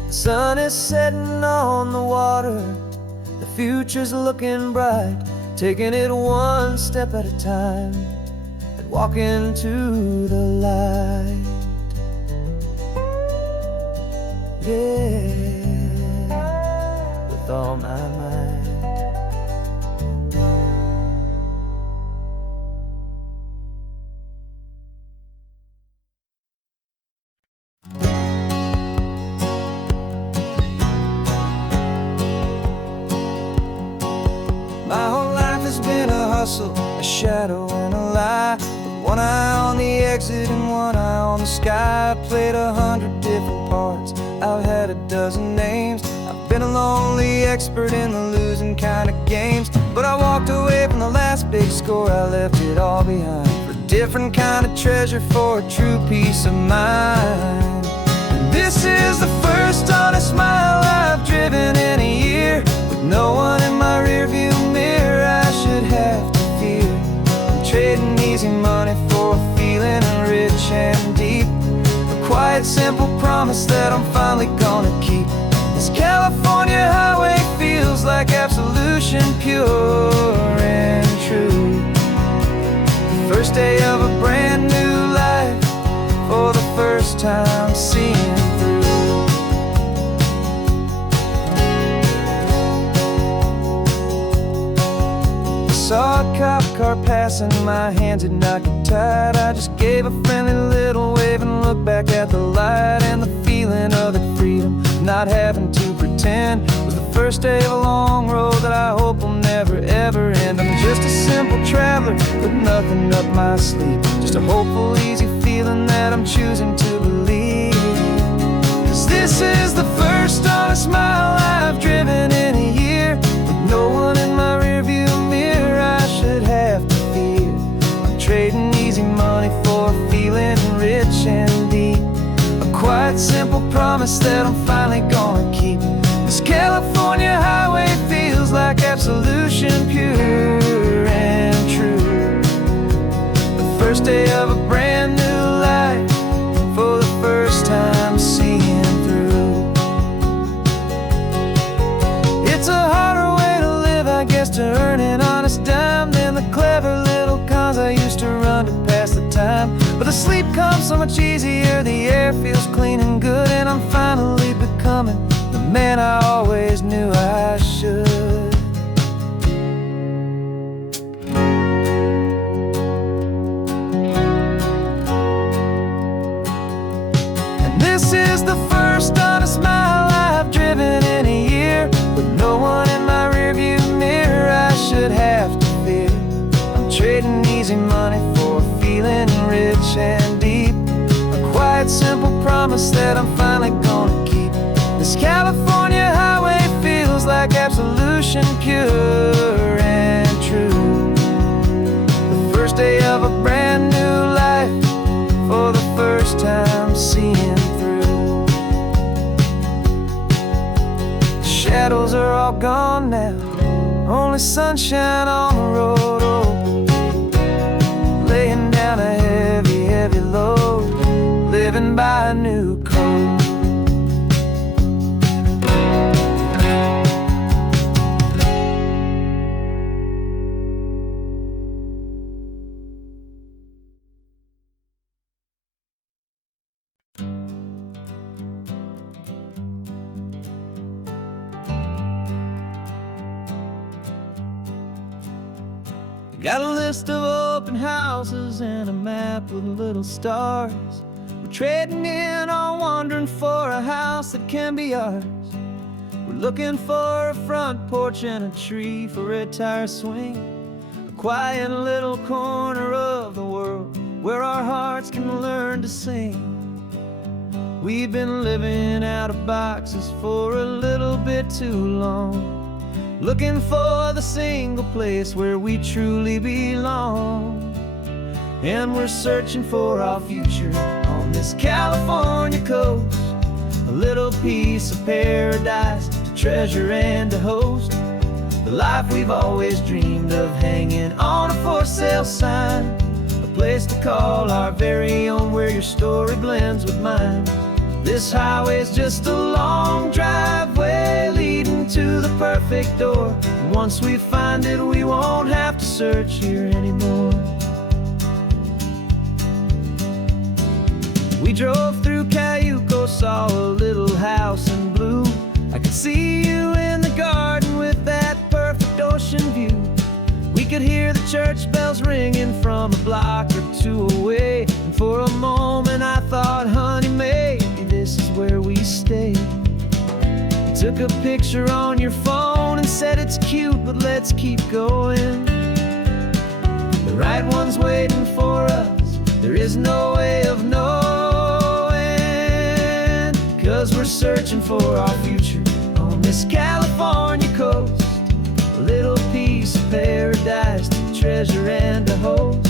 The sun is setting on the water, the future's looking bright, taking it one step at a time and walk into the light. Yeah, with all my might. My whole life has been a hustle, a shadow and a lie, with one eye on the exit and one eye on the sky. I played 100 different parts, I've had a dozen names. I've been a lonely expert in the losing kind of games, but I walked away from the last big score, I left it all behind for a different kind of treasure, for a true peace of mind. And this is the first honest mile I've driven in a year, with no one in my rearview mirror I should have to fear. I'm trading easy money for a feeling rich and deep, a quiet simple promise that I'm finally gonna keep. This California highway feels like absolution, pure and true. The first day of a brand new life, for the first time seeing through. Saw a cop car passing, my hands had not got tied. I just gave a friendly little wave and looked back at the light, and the feeling of the freedom, not having to pretend, was the first day of a long road that I hope will never ever end. I'm just a simple traveler with nothing up my sleeve, just a hopeful easy feeling that I'm choosing to believe. 'Cause this is the first honest mile I've driven in a year, with no one in my rearview mirror I should have to fear. I'm trading easy money for a feeling rich and deep, a quiet simple promise that I'm finally gonna keep. This California highway feels like absolution, pure and true. The first day of a brand new life, for the first time seeing through. It's a harder way to live, I guess, to earn an honest dime than the clever little cons I used to run to pass the time. But the sleep comes so much easier, the air feels clean and good, and I'm finally becoming the man I always knew I should. And this is the first honest mile I've driven in a year, with no one in my rearview mirror I should have to fear. I'm trading easy money for a feeling rich and deep, a quiet simple promise that I'm finally gonna keep. This California highway feels like absolution, pure and true. The first day of a brand new life, for the first time seeing through. The shadows are all gone now, only sunshine on the road. Oh, laying down a heavy, heavy load, living by a new code. Got a list of open houses and a map with little stars. We're trading in on wandering for a house that can be ours. We're looking for a front porch and a tree for a tire swing, a quiet little corner of the world where our hearts can learn to sing. We've been living out of boxes for a little bit too long, looking for the single place where we truly belong. And we're searching for our future on this California coast, a little piece of paradise to treasure and to host, the life we've always dreamed of, hanging on a for sale sign, a place to call our very own, where your story blends with mine. This highway's just a long driveway leading to the perfect door. And once we find it, we won't have to search here anymore. We drove through Cayuco, saw a little house in blue. I could see you in the garden with that perfect ocean view. We could hear the church bells ringing from a block or two away. And for a moment I thought, honey, maybe this is where we stay. You took a picture on your phone and said it's cute, but let's keep going. The right one's waiting for us, there is no way of knowing. 'Cause we're searching for our future on this California coast. A little piece of paradise to treasure and to host.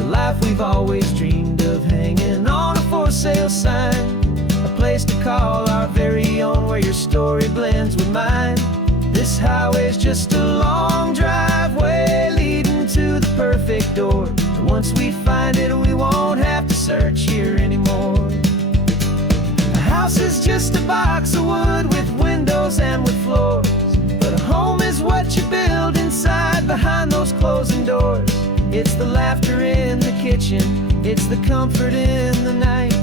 The life we've always dreamed of, hanging on a for sale sign. A place to call our very own, where your story blends with mine. This highway's just a long driveway leading to the perfect door. And once we find it, we won't have to search here anymore. A house is just a box of wood with windows and with floors. But a home is what you build inside behind those closing doors. It's the laughter in the kitchen, it's the comfort in the night.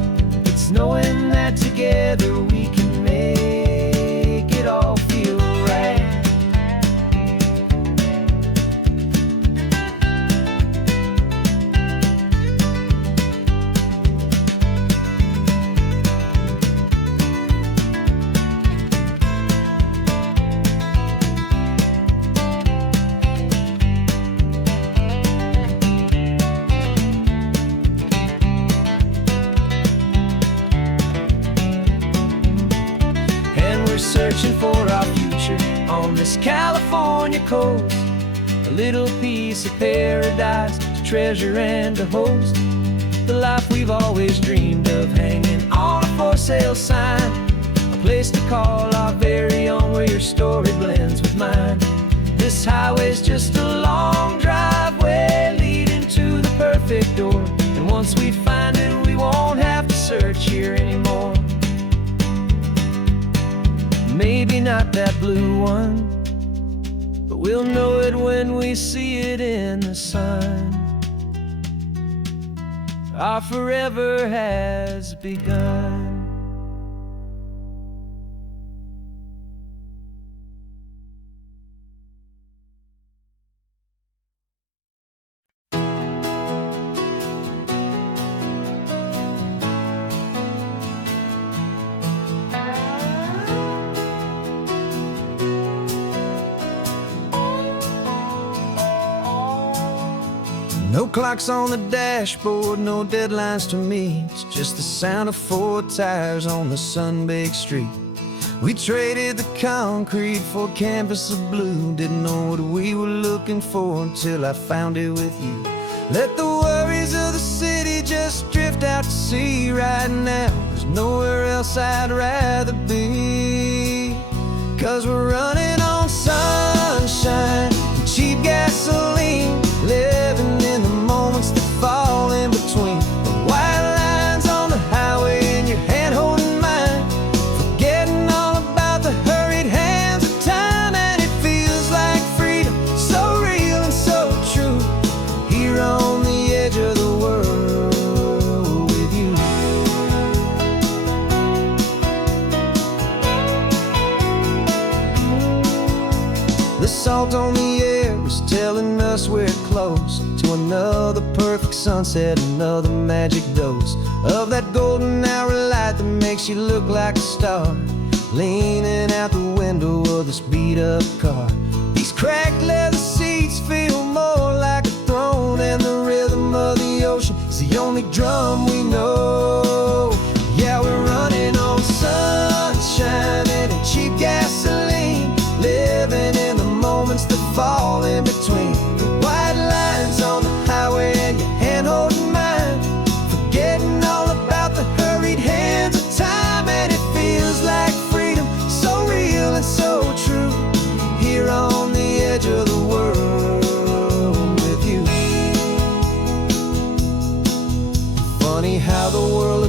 It's knowing that together we can make it all feel right. Searching for our future on this California coast. A little piece of paradise to treasure and to host. The life we've always dreamed of, hanging on a for sale sign. A place to call our very own, where your story blends with mine. This highway's just a long driveway leading to the perfect door. And once we find it, we won't have to search here anymore. Maybe not that blue one, but we'll know it when we see it in the sun. Our forever has begun. No clocks on the dashboard, no deadlines to meet. It's just the sound of 4 tires on the sun-baked street. We traded the concrete for a canvas of blue. Didn't know what we were looking for until I found it with you. Let the worries of the city just drift out to sea right now. There's nowhere else I'd rather be. 'Cause we're running on sunshine and cheap gasoline, living in the moments that fall in between. The white lines on the highway and your hand holding mine, forgetting all about the hurried hands of time. And it feels like freedom, so real and so true, here on the edge of the world with you. The salt on the air is telling us we're close to another perfect sunset, another magic dose of that golden hour light that makes you look like a star, leaning out the window of this beat-up car. These cracked leather seats feel more like a throne, and the rhythm of the ocean is the only drum we know. Yeah, we're running on sunshine and cheap gasoline, living in the moments that fall in between. The white lines on the highway and your hand holding mine, forgetting all about the hurried hands of time. And it feels like freedom, so real and so true, here on the edge of the world with you. Funny how the world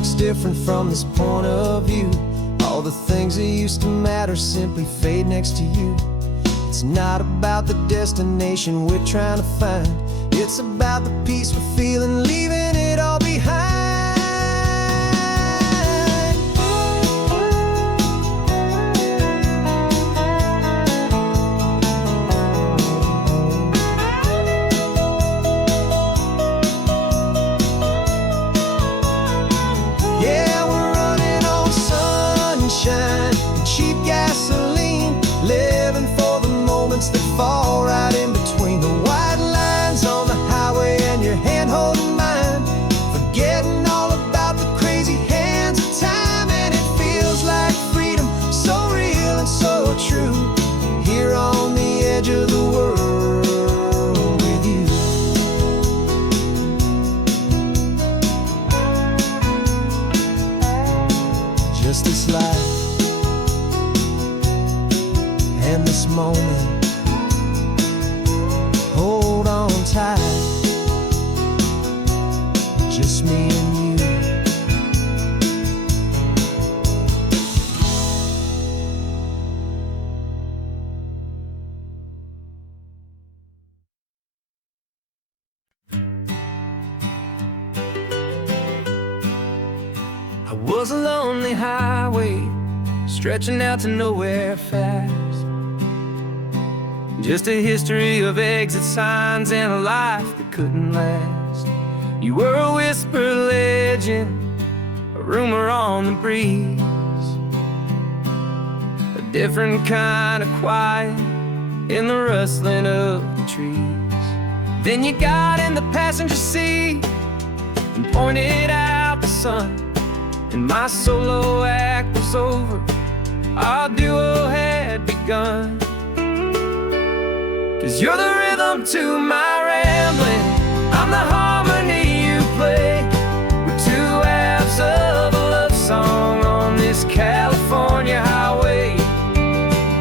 different from this point of view. All the things that used to matter simply fade next to you. It's not about the destination we're trying to find. It's about the peace we're feeling, leaving it all behind. Yeah, we're running on sunshine and cheap gasoline, living for the moments that fall right in between the white lines on the highway and your hand holding mine, forgetting all about the crazy hands of time. And it feels like freedom, so real and so true, here on the edge of the world with you. Just this life and this moment, hold on tight, just me and you. I was a lonely highway, stretching out to nowhere fast. Just a history of exit signs and a life that couldn't last. You were a whisper legend, a rumor on the breeze, a different kind of quiet in the rustling of the trees. Then you got in the passenger seat and pointed out the sun, and my solo act was over, our duo had begun. 'Cause you're the rhythm to my rambling, I'm the harmony you play. We're two halves of a love song on this California highway,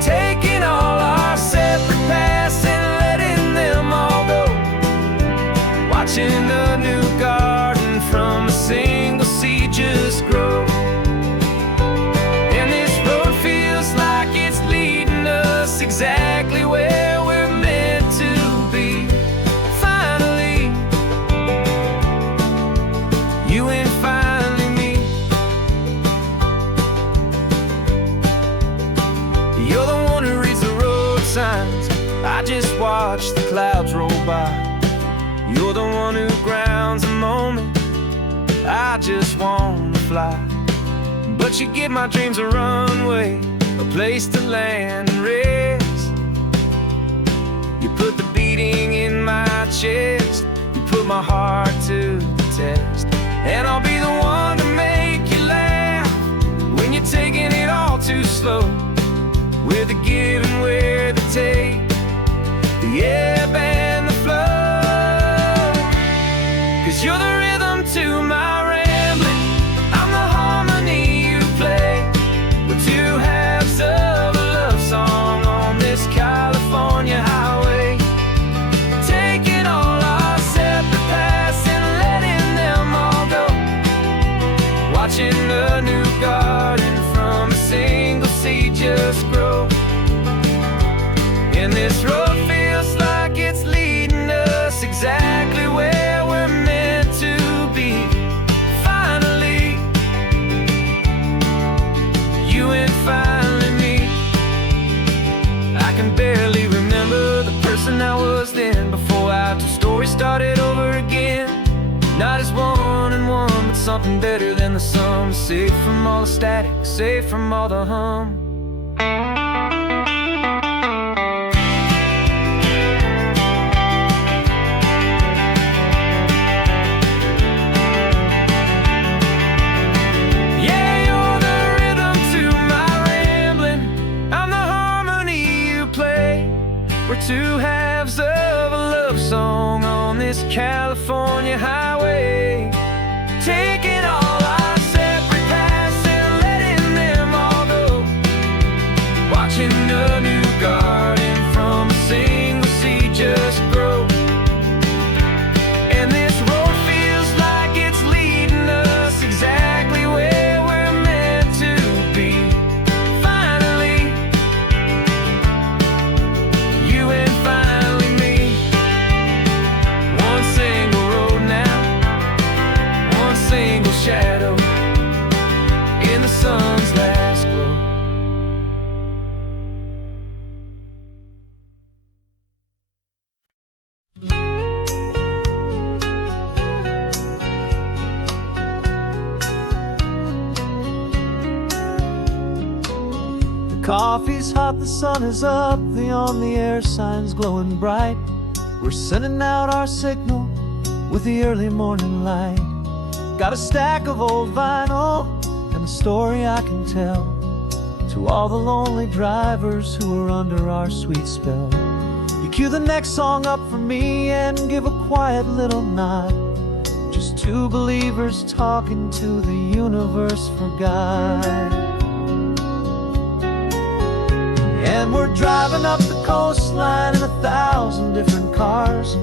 taking all our separate paths and letting them all go, watching a new garden from a single seed just grow. And this road feels like it's leading us exactly where we're meant to be. Finally, you and finally me. You're the one who reads the road signs, I just watch the clouds roll by. You're the one who grounds a moment, I just wanna fly. But you give my dreams a runway, a place to land and rest. You put the beating in my chest, you put my heart to the test. And I'll be the one to make you laugh when you're taking it all too slow. We're the give and we're the take, the ebb and the flow. 'Cause you're the rhythm to my rambling, I'm the harmony you play. We're two halves of a love song on this California highway, taking all our separate paths and letting them all go, watching a new garden from a single seed just grow. And this road feels like it's leading us exactly where we're meant to be. Finally, you and finally me. I can barely remember the person I was then, before our two stories started over again. Not as one and one, but something better than the sum. Safe from all the static, safe from all the hum. We're two halves of a love song on this California highway, taking all our separate paths and letting them all go, watching a new garden from a single seed just grow. And this road feels like it's leading us exactly where sun's last glow. The coffee's hot, the sun is up, the on the air sign's glowing bright. We're sending out our signal with the early morning light. Got a stack of old vinyl and a story I can tell to all the lonely drivers who are under our sweet spell. You cue the next song up for me and give a quiet little nod. Just two believers talking to the universe for God. And we're driving up the coastline in 1,000 different cars,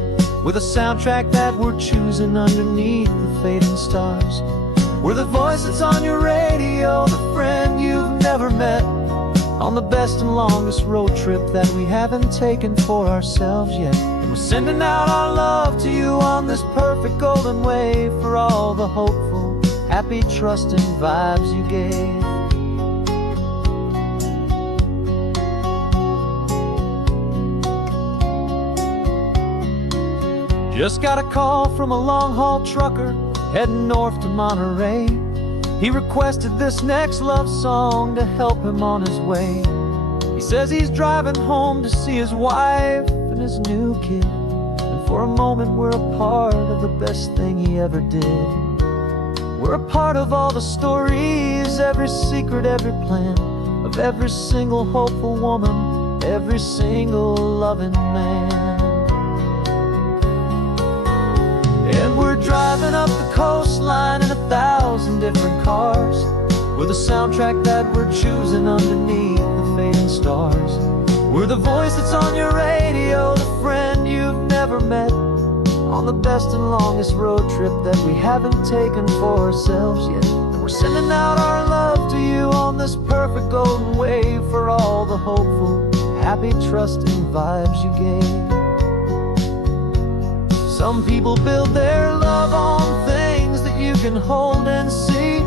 with a soundtrack that we're choosing underneath the fading stars. We're the voice that's on your radio, the friend you've never met, on the best and longest road trip that we haven't taken for ourselves yet. And we're sending out our love to you on this perfect golden wave for all the hopeful, happy, trusting vibes you gave. Just got a call from a long-haul trucker heading north to Monterey. He requested this next love song to help him on his way. He says he's driving home to see his wife and his new kid, and for a moment we're a part of the best thing he ever did. We're a part of all the stories, every secret, every plan, of every single hopeful woman, every single loving man. And we're driving up the coastline in 1,000 different cars, with a soundtrack that we're choosing underneath the fading stars. We're the voice that's on your radio, the friend you've never met, on the best and longest road trip that we haven't taken for ourselves yet. And we're sending out our love to you on this perfect golden wave for all the hopeful, happy, trusting vibes you gave. Some people build their love on things that you can hold and see,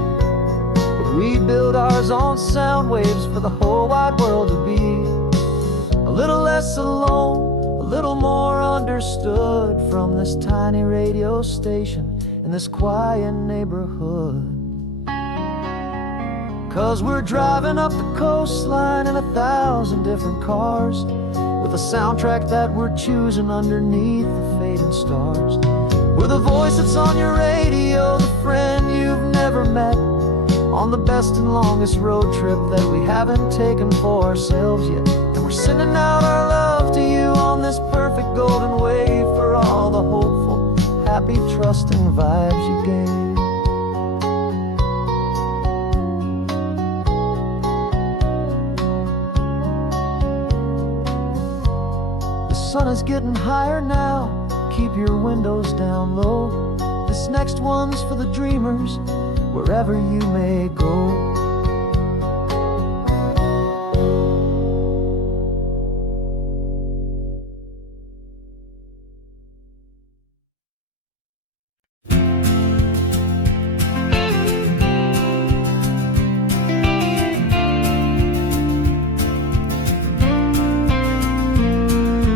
but we build ours on sound waves for the whole wide world to be a little less alone, a little more understood, from this tiny radio station in this quiet neighborhood. 'Cause we're driving up the coastline in 1,000 different cars, with a soundtrack that we're choosing underneath the fading stars. We're the voice that's on your radio, the friend you've never met, on the best and longest road trip that we haven't taken for ourselves yet. And we're sending out our love to you on this perfect golden wave for all the hopeful, happy, trusting vibes you gave. The sun is getting higher now, keep your windows down low. This next one's for the dreamers, wherever you may go.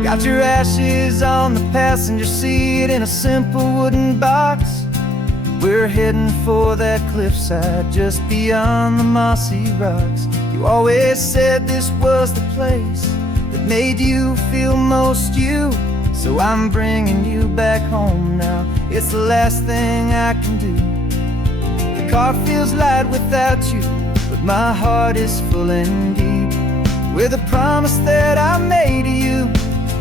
Got your ashes on the passenger seat in a simple wooden box. We're heading for that cliffside just beyond the mossy rocks. You always said this was the place that made you feel most you, so I'm bringing you back home now. It's the last thing I can do. The car feels light without you, but my heart is full and deep with a promise that I made to you,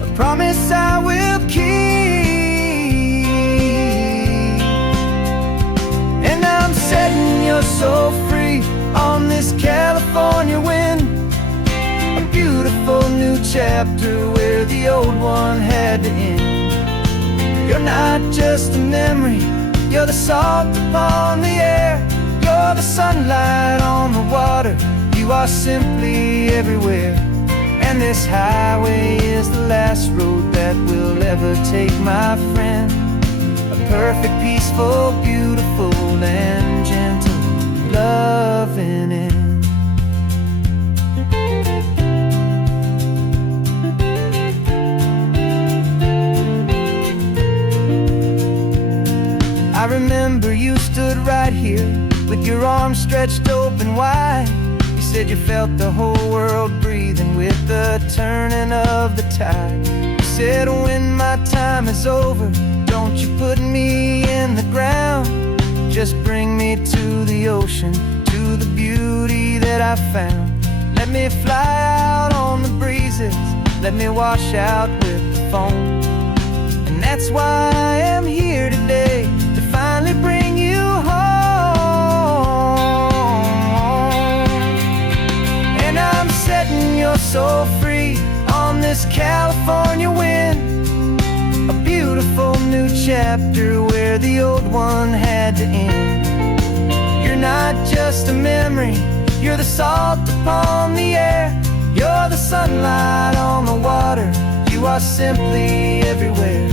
a promise I will keep. And I'm setting you so free on this California wind, a beautiful new chapter where the old one had to end. You're not just a memory, you're the salt upon the air, you're the sunlight on the water, you are simply everywhere. And this highway is the last road that we'll ever take, my friend. A perfect, peaceful, beautiful, and gentle loving it. stretched open wide. You said you felt the whole world breathing with the turning of the tide. You said when my time is over, don't you put me in the ground. Just bring me to the ocean, to the beauty that I found. Let me fly out on the breezes, let me wash out with the foam. And that's why I am here today, to finally bring you home. And I'm setting your soul free on this California wind, a beautiful new chapter where the old one had to end. You're not just a memory, you're the salt upon the air. You're the sunlight on the water, you are simply everywhere.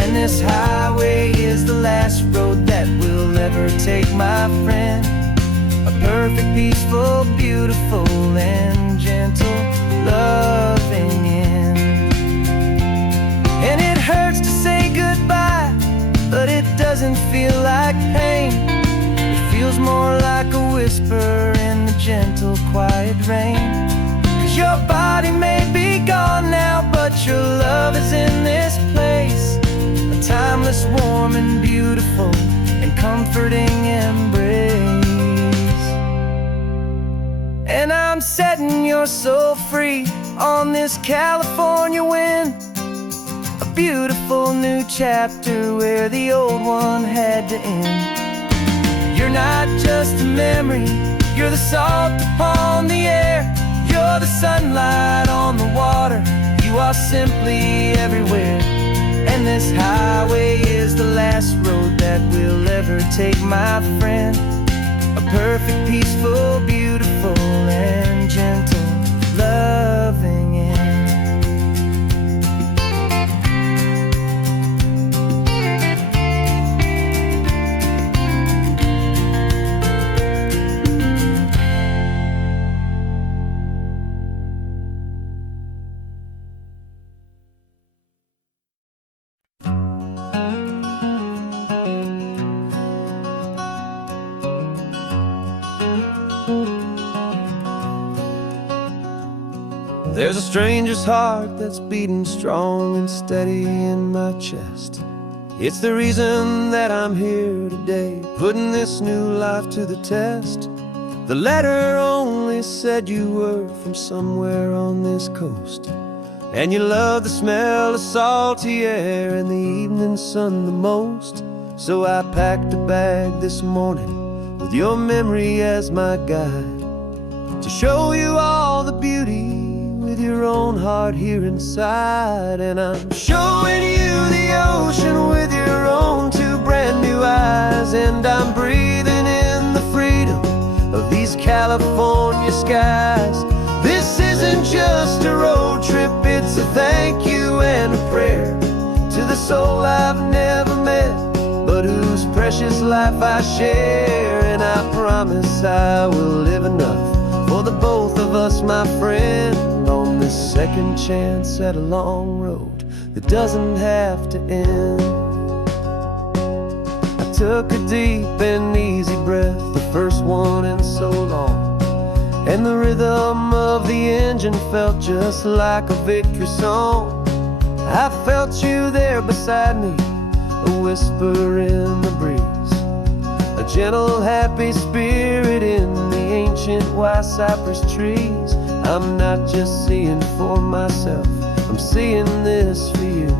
And this highway is the last road that we'll ever take, my friend. A perfect, peaceful, beautiful, and gentle, loving end. And it hurts to say goodbye, but it doesn't feel like pain. It feels more like a whisper in the gentle, quiet rain. 'Cause your body may be gone now, but your love is in this place, a timeless, warm, and beautiful, and comforting embrace. And I'm setting your soul free on this California wind, a beautiful new chapter where the old one had to end. You're not just a memory, you're the salt upon the air. You're the sunlight on the water, you are simply everywhere. And this highway is the last road that we'll ever take, my friend. A perfect, peaceful, beautiful, and gentle, loving end. There's a stranger's heart that's beating strong and steady in my chest. It's the reason that I'm here today, putting this new life to the test. The letter only said you were from somewhere on this coast, and you love the smell of salty air and the evening sun the most. So I packed a bag this morning with your memory as my guide, to show you all the beauty with your own heart here inside. And I'm showing you the ocean with your own two brand new eyes. And I'm breathing in the freedom of these California skies. This isn't just a road trip, it's a thank you and a prayer to the soul I've never met, but whose precious life I share. And I promise I will live enough for the both of us, my friend, on this second chance at a long road that doesn't have to end. I took a deep and easy breath, the first one in so long, and the rhythm of the engine felt just like a victory song. I felt you there beside me, a whisper in the breeze, a gentle, happy spirit in the ancient white cypress trees. I'm not just seeing for myself, I'm seeing this for you.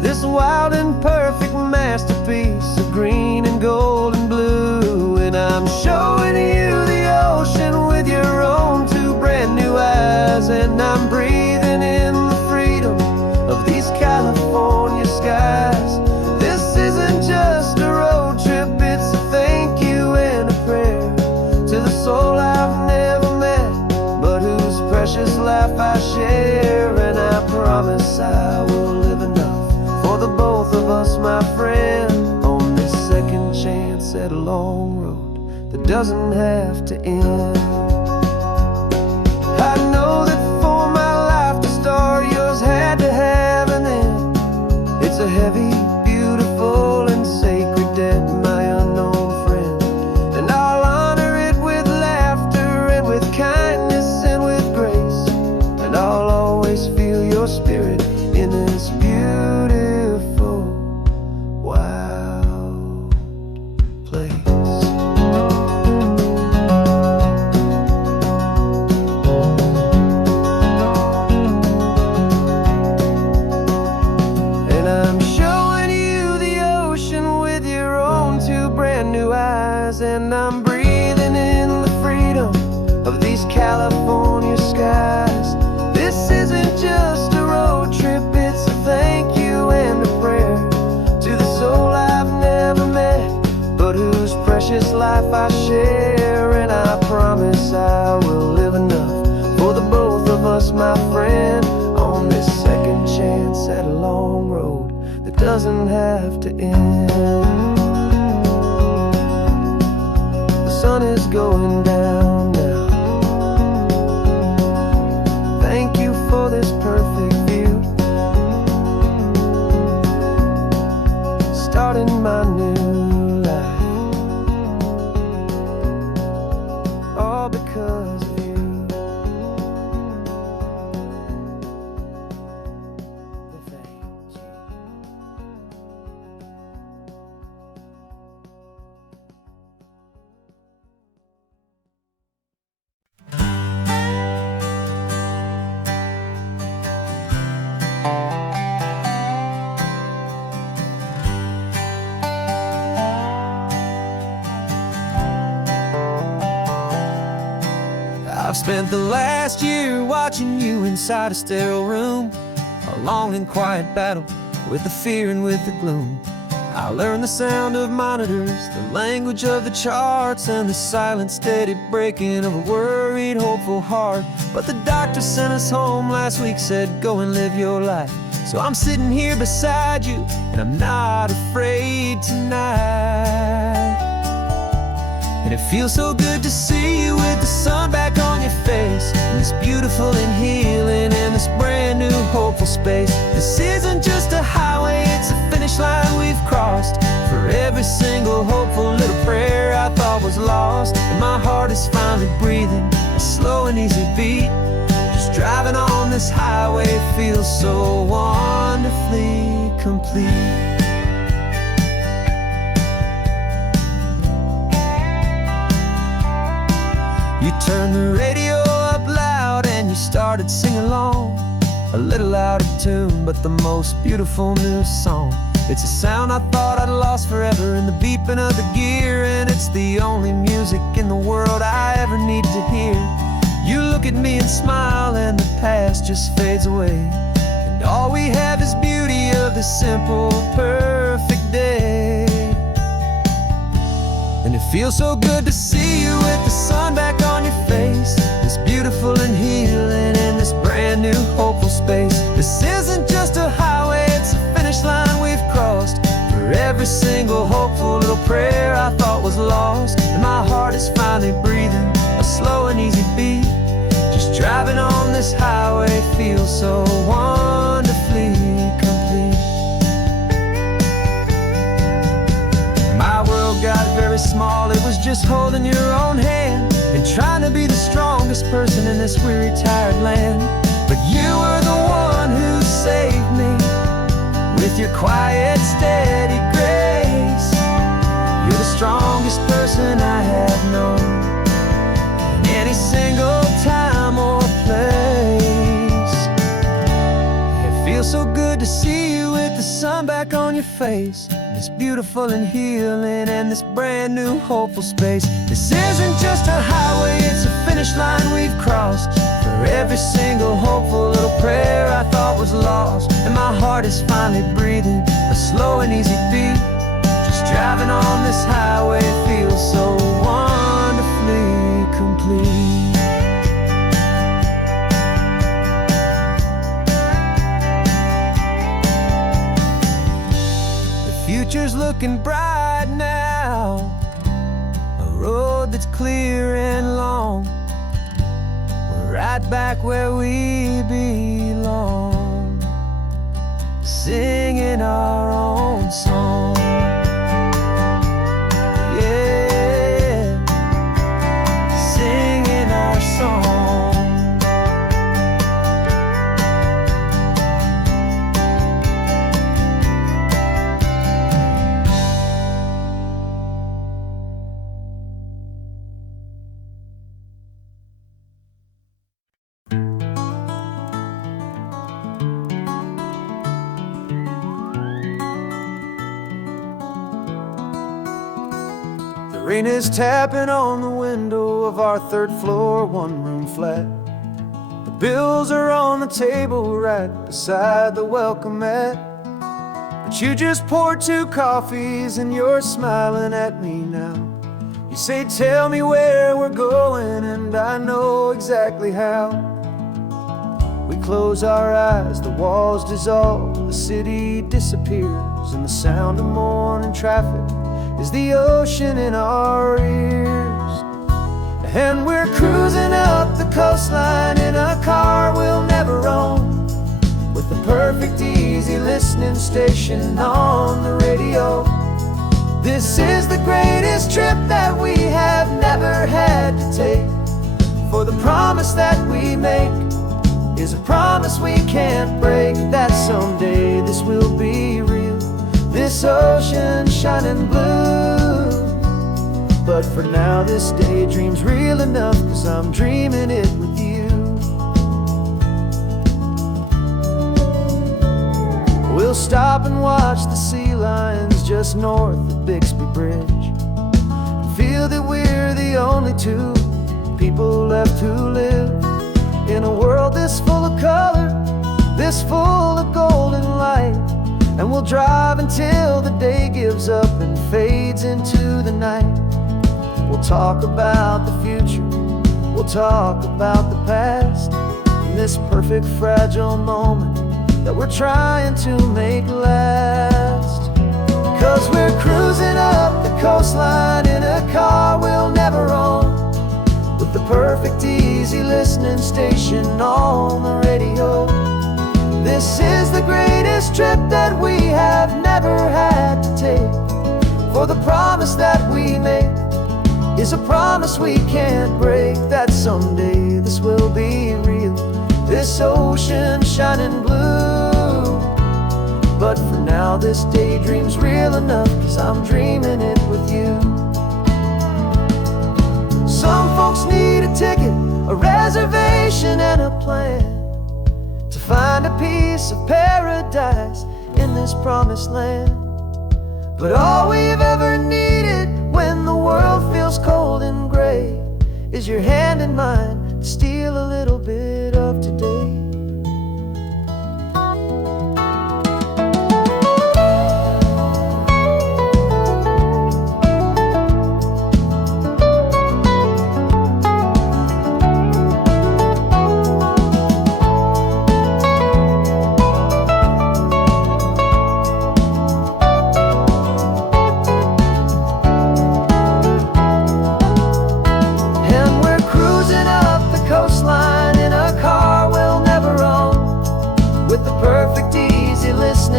This wild and perfect masterpiece of green and gold and blue. And I'm showing you the ocean with your own two brand new eyes. And I'm breathing in the freedom of these California skies. This isn't just a road trip, it's a thank you and a prayer to the soul I've never met, but whose precious life I share. And I promise I will live enough for the both of us, my friend, on this second chance at a long road that doesn't have to end. I know that for my life to start, yours had to have an end. It's a heavy, beautiful, and sacred debt, my unknown friend, and I'll honor it doesn't have to end. The sun is going down now. Thank you for this perfect view. Starting my new life, all because of you. Thank you. I've spent the last year watching you inside a sterile room, a long and quiet battle with the fear and with the gloom. I learned the sound of monitors, the language of the charts, and the silent, steady breaking of a worried, hopeful heart. But the doctor sent us home last week, said, go and live your life. So I'm sitting here beside you, and I'm not afraid tonight. And it feels so good to see you with the sun back on your face, and this beautiful and healing in this brand new hopeful space. This isn't just a highway, it's a finish line we've crossed. For every single hopeful little prayer I thought was lost, and my heart is finally breathing a slow and easy beat. Just driving on this highway feels so wonderfully complete. You turned the radio up loud and you started singing along, a little out of tune, but the most beautiful new song. It's a sound I thought I'd lost forever in the beeping of the gear, and it's the only music in the world I ever need to hear. You look at me and smile, and the past just fades away, and all we have is beauty of this simple, perfect day. And it feels so good to see you with the sun back on your face, this beautiful and healing in this brand new hopeful space. This isn't just a highway, it's a finish line we've crossed. For every single hopeful little prayer I thought was lost, and my heart is finally breathing a slow and easy beat. Just driving on this highway feels so wonderfully complete. My world got very small, it was just holding your own hand and trying to be the strongest person in this weary, tired land. But you were the one who saved me with your quiet, steady grace. You're the strongest person I have known in any single time or place. It feels so good to see you with the sun back on your face, this beautiful and healing and this brand new hopeful space. This isn't just a highway, it's a finish line we've crossed. For every single hopeful little prayer I thought was lost, and my heart is finally breathing a slow and easy beat. Just driving on this highway feels so wonderfully complete. Future's looking bright now, a road that's clear and long. We're right back where we belong, singing our own song. Yeah, singing our song. Rain is tapping on the window of our third floor, one-room flat. The bills are on the table right beside the welcome mat. But you just poured 2 coffees and you're smiling at me now. You say, tell me where we're going, and I know exactly how. We close our eyes, the walls dissolve, the city disappears and the sound of morning traffic is the ocean in our ears. And we're cruising up the coastline in a car we'll never own, with the perfect easy listening station on the radio. This is the greatest trip that we have never had to take, for the promise that we make is a promise we can't break, that someday this will be real, this ocean shining blue. But for now this daydream's real enough, 'cause I'm dreaming it with you. We'll stop and watch the sea lions just north of Bixby Bridge, and feel that we're the only two people left who live in a world this full of color, this full of golden light. And we'll drive until the day gives up and fades into the night. We'll talk about the future, we'll talk about the past, in this perfect fragile moment that we're trying to make last. 'Cause we're cruising up the coastline in a car we'll never own, with the perfect easy listening station on the radio. This is the greatest trip that we have never had to take, for the promise that we make is a promise we can't break, that someday this will be real, this ocean shining blue. But for now this daydream's real enough, 'cause I'm dreaming it with you. Some folks need a ticket, a reservation and a plan to find a piece of paradise in this promised land. But all we've ever needed when the world feels cold and gray is your hand in mine to steal a little bit of today.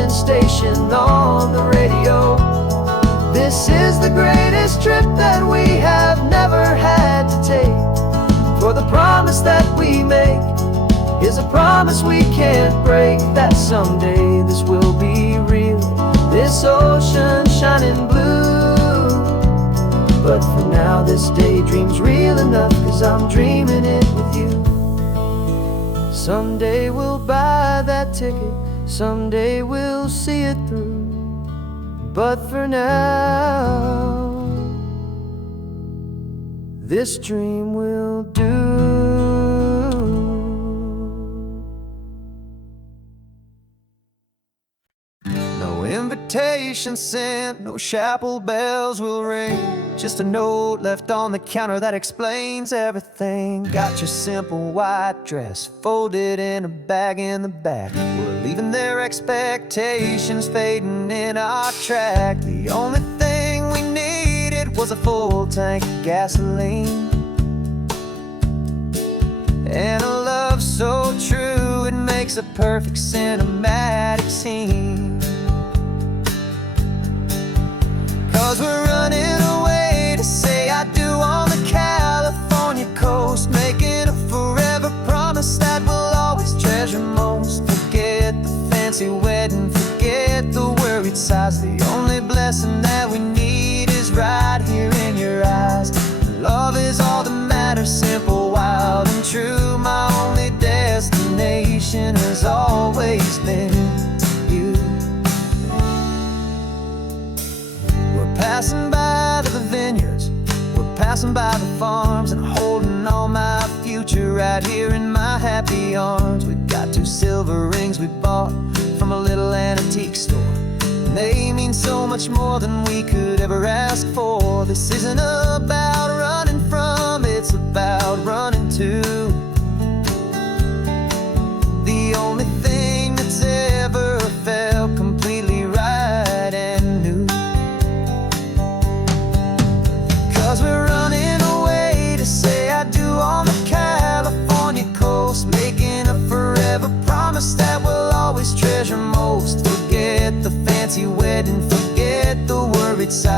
Station on the radio. This is the greatest trip that we have never had to take, for the promise that we make is a promise we can't break, that someday this will be real, this ocean shining blue. But for now this daydream's real enough, 'cause I'm dreaming it with you. Someday we'll buy that ticket, someday we'll see it through. But for now, this dream will do. No invitation sent, no chapel bells will ring, just a note left on the counter that explains everything. Got your simple white dress folded in a bag in the back. We're leaving their expectations fading in our track. The only thing we needed was a full tank of gasoline, and a love so true it makes a perfect cinematic scene. 'Cause we're running away to say I do on the California coast, making a forever promise that we'll always treasure most. Forget the fancy wedding, forget the worried sighs. The only blessing that we need is right here in your eyes. Love is all that matters, simple, wild and true. My only destination has always been you. Passing by the vineyards, we're passing by the farms, and holding all my future right here in my happy arms. We've got 2 silver rings we bought from a little antique store, and they mean so much more than we could ever ask for. This isn't about running from, it's about running to. The only thing that's ever felt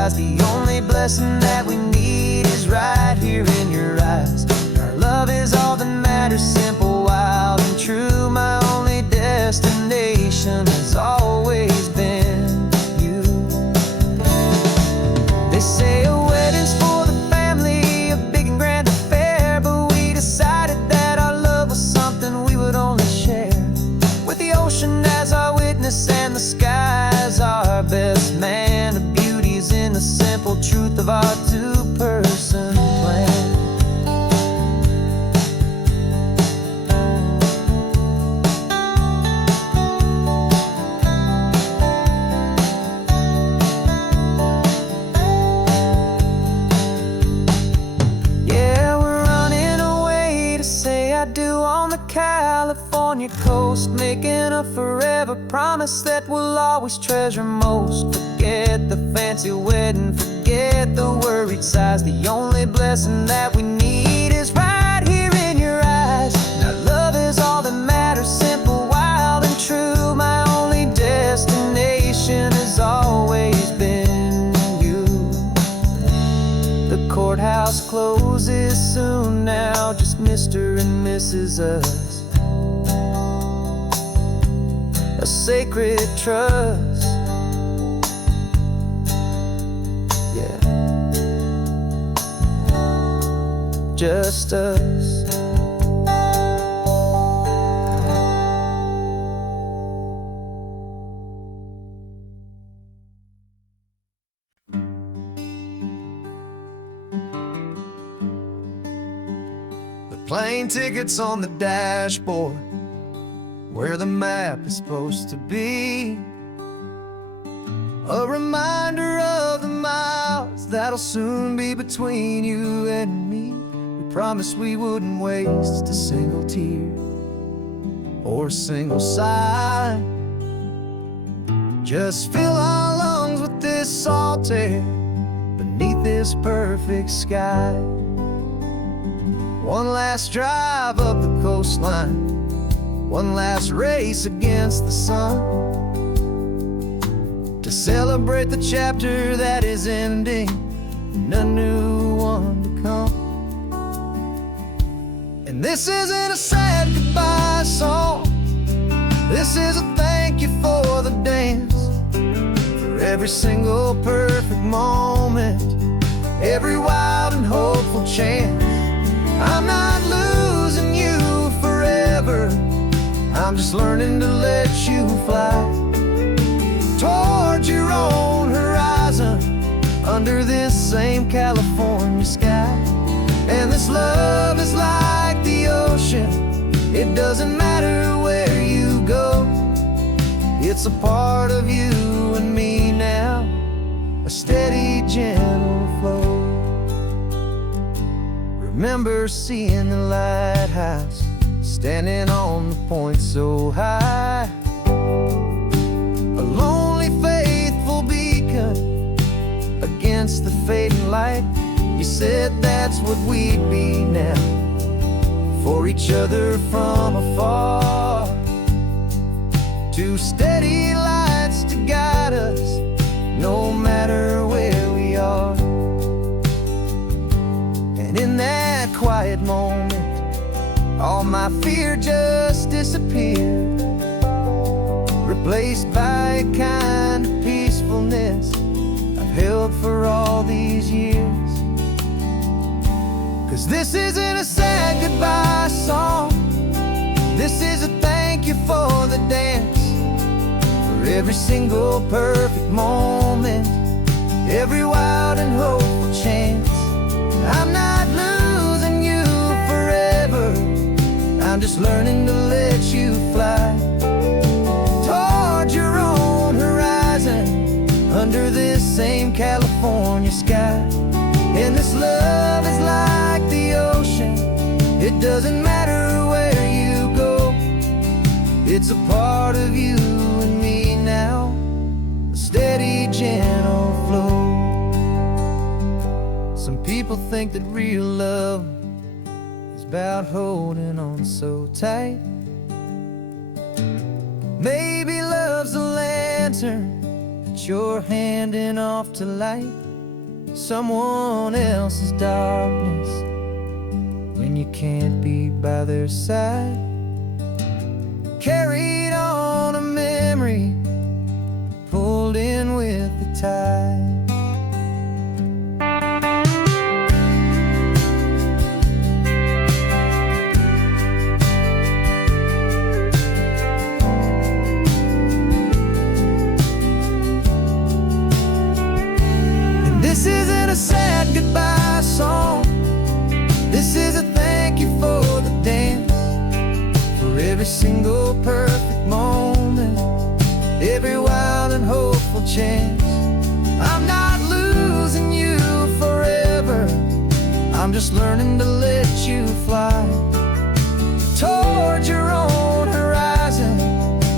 sighs. The only blessing that we need is right here in your eyes. Our love is all that matters, simple, wild, and true. My only destination has always been you. They say a wedding's for the family, a big and grand affair, but we decided that our love was something we would only share with the ocean as our witness and the sky as our best man. The beauty's in the simple truth of our two-person plan. California coast, making a forever promise that we'll always treasure most. Forget the fancy wedding, forget the worried sighs. The only blessing that we need is right here in your eyes. Now love is all that matters, simple, wild, and true. My only destination has always been you. The courthouse closes soon now, just Mr. and Mrs. Us. A sacred trust, yeah, just us. The plane tickets on the dashboard, where the map is supposed to be, a reminder of the miles that'll soon be between you and me. We promised we wouldn't waste a single tear or a single sigh. Just fill our lungs with this salt air beneath this perfect sky. One last drive up the coastline, one last race against the sun, to celebrate the chapter that is ending and a new one to come. And this isn't a sad goodbye song, this is a thank you for the dance, for every single perfect moment, every wild and hopeful chance. I'm not losing you forever, I'm just learning to let you fly towards your own horizon, under this same California sky. And this love is like the ocean, it doesn't matter where you go, it's a part of you and me now, a steady, gentle flow. Remember seeing the lighthouse, standing on the point so high, a lonely, faithful beacon against the fading light. You said that's what we'd be now, for each other from afar. Two steady lights to guide us, no matter where we are. And in that quiet moment, all my fear just disappeared, replaced by a kind of peacefulness I've held for all these years. 'Cause this isn't a sad goodbye song, this is a thank you for the dance, for every single perfect moment, every wild and hopeful chance. I'm not losing you forever, I'm just learning to let you fly towards your own horizon, under this same California sky. And this love is like the ocean, it doesn't matter where you go, it's a part of you and me now, a steady, gentle flow. Some people think that real love is about holding on so tight. Maybe love's a lantern that you're handing off to light. someone else's darkness when you can't be by their side. Carried on a memory, pulled in with the tide. This isn't a sad goodbye song. This is a thank you for the dance, for every single perfect moment, every wild and hopeful chance. I'm not losing you forever, I'm just learning to let you fly towards your own horizon,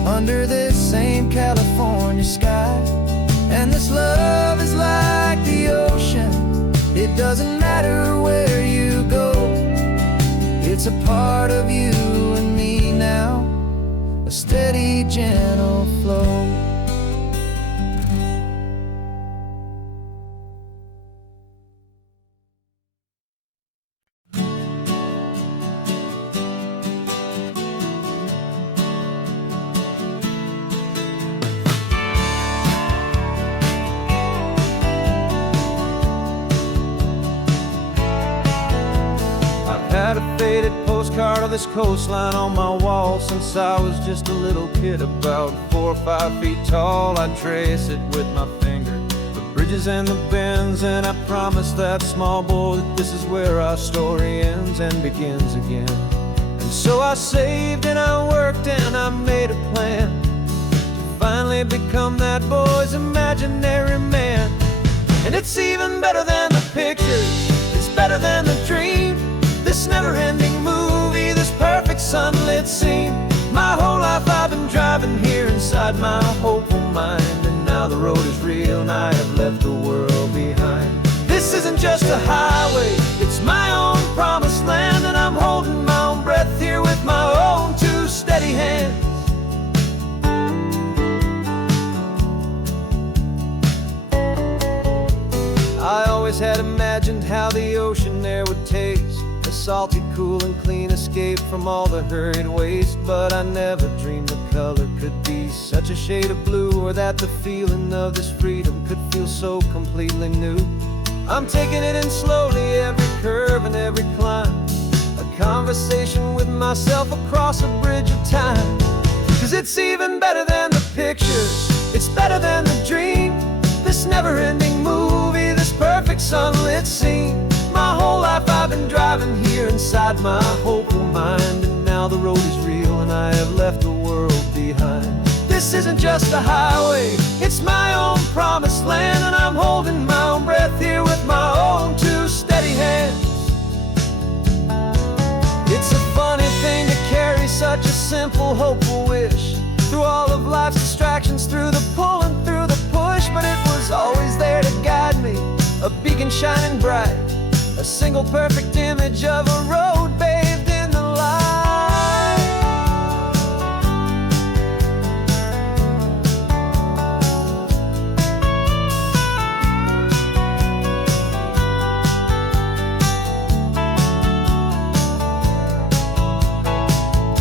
under this same California sky. And this love is like the ocean, it doesn't matter where you go. It's a part of you and me now, a steady, gentle flow. Had a faded postcard of this coastline on my wall since I was just a little kid, about 4 or 5 feet tall. I trace it with my finger, the bridges and the bends, and I promised that small boy that this is where our story ends and begins again. And so I saved and I worked and I made a plan to finally become that boy's imaginary man. And it's even better than the pictures, it's better than the dream, this never-ending movie, this perfect sunlit scene. My whole life I've been driving here inside my hopeful mind, and now the road is real and I have left the world behind. This isn't just a highway, it's my own promised land, and I'm holding my own breath here with my own 2 steady hands. I always had imagined how the ocean there would taste, a salty, cool and clean escape from all the hurried waste. But I never dreamed the color could be such a shade of blue, or that the feeling of this freedom could feel so completely new. I'm taking it in slowly, every curve and every climb, a conversation with myself across a bridge of time. 'Cause it's even better than the pictures, it's better than the dream, this never-ending movie, this perfect sunlit scene. My whole life I've been driving here inside my hopeful mind, and now the road is real and I have left the world behind. This isn't just a highway, it's my own promised land, and I'm holding my own breath here with my own 2 steady hands. It's a funny thing to carry such a simple, hopeful wish through all of life's distractions, through the pull and through the push, but it was always there to guide me, a beacon shining bright, a single perfect image of a road bathed in the light.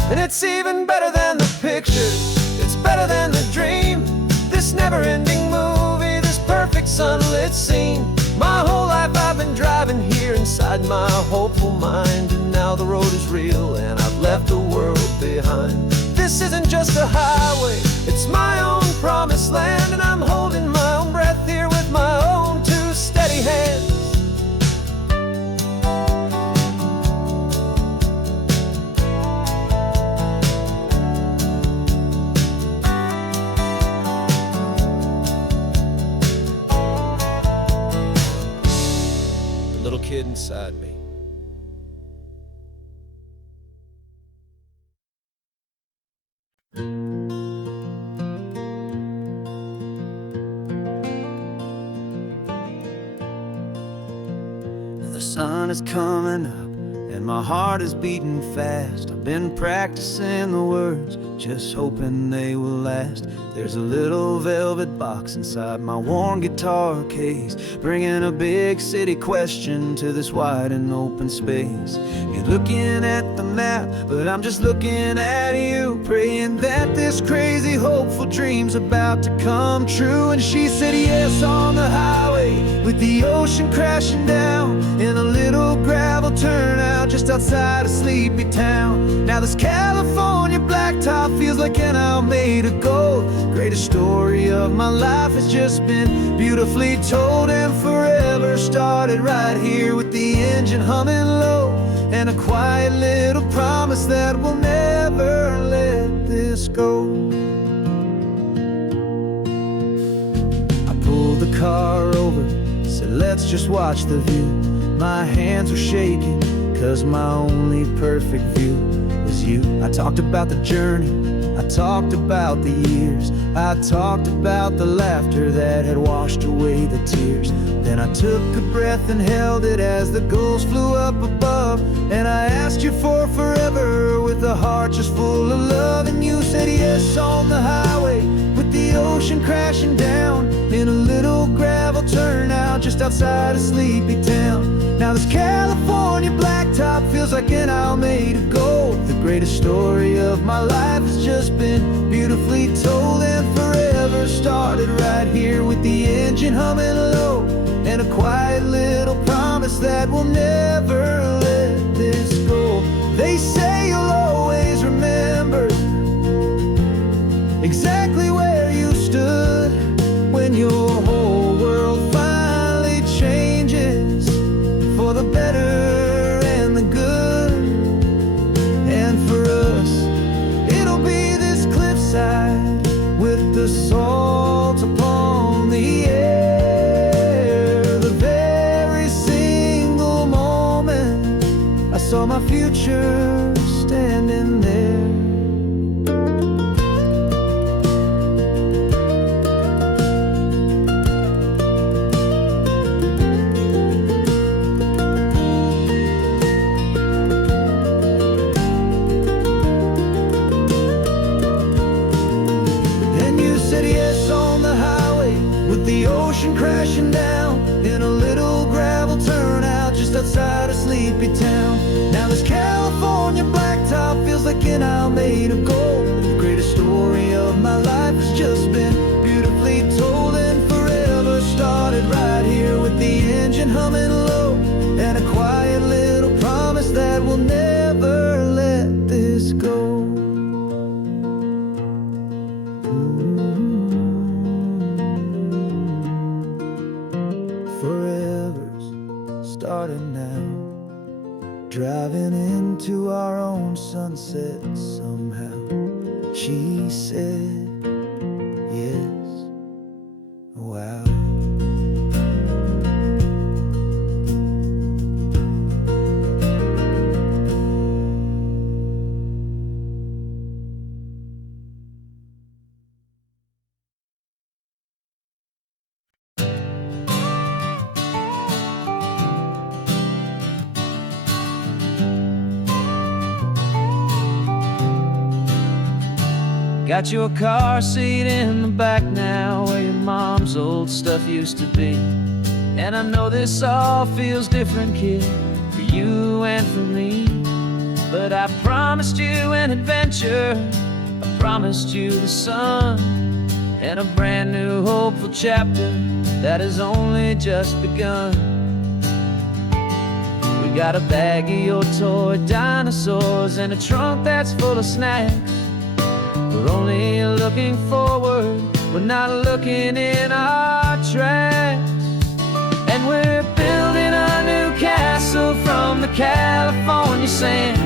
And it's even better than the pictures, it's better than the dream, this never-ending movie, this perfect sunlit scene. My whole life I've been driving here inside my hopeful mind, and now the road is real and I've left the world behind. This isn't just a highway, it's my own promised land, and I'm holding my own breath here with my own 2 steady hands. Kid inside me. The sun is coming up and my heart is beating fast. I've been practicing the words, just hoping they will last. There's a little velvet box inside my worn guitar case, bringing a big city question to this wide and open space. You're looking at the map, but I'm just looking at you, praying that this crazy hopeful dream's about to come true. And she said yes on the highway, with the ocean crashing down in a little gravel turnout just outside of sleepy town. Now this California blacktop feels like an isle made of gold. Greatest story of my life has just been beautifully told, and forever started right here with the engine humming low, and a quiet little promise that we'll never let this go. I pulled the car over, said let's just watch the view. My hands were shaking, cause my only perfect view was you. I talked about the journey, I talked about the years, I talked about the laughter that had washed away the tears. Then I took a breath and held it as the gulls flew up above, and I asked you for forever with a heart just full of love. And you said yes on the highway, with the ocean crashing down in a little gravel turnout just outside of sleepy town. Now this California blacktop feels like an isle made of gold. The greatest story of my life has just been beautifully told, and forever started right here with the engine humming low, and a quiet little promise that we'll never let this go. They say you'll always remember exactly where you stood when your whole world finally changes for the better and the good. And for us, it'll be this cliffside with the salt upon the air. The very single moment I saw my future standing there. Crashing down in a little gravel turnout just outside of sleepy town. Now this California blacktop feels like an isle made of gold. The greatest story of my life has just been beautifully told, and forever started right here with the engine humming low, and a quiet little promise that we'll never let this go. Starting now, driving into our own sunset somehow. She said yes, wow. Got your car seat in the back now, where your mom's old stuff used to be. And I know this all feels different, kid, for you and for me. But I promised you an adventure, I promised you the sun, and a brand new hopeful chapter that has only just begun. We got a bag of your toy dinosaurs and a trunk that's full of snacks. We're only looking forward, we're not looking in our tracks. And we're building a new castle from the California sand,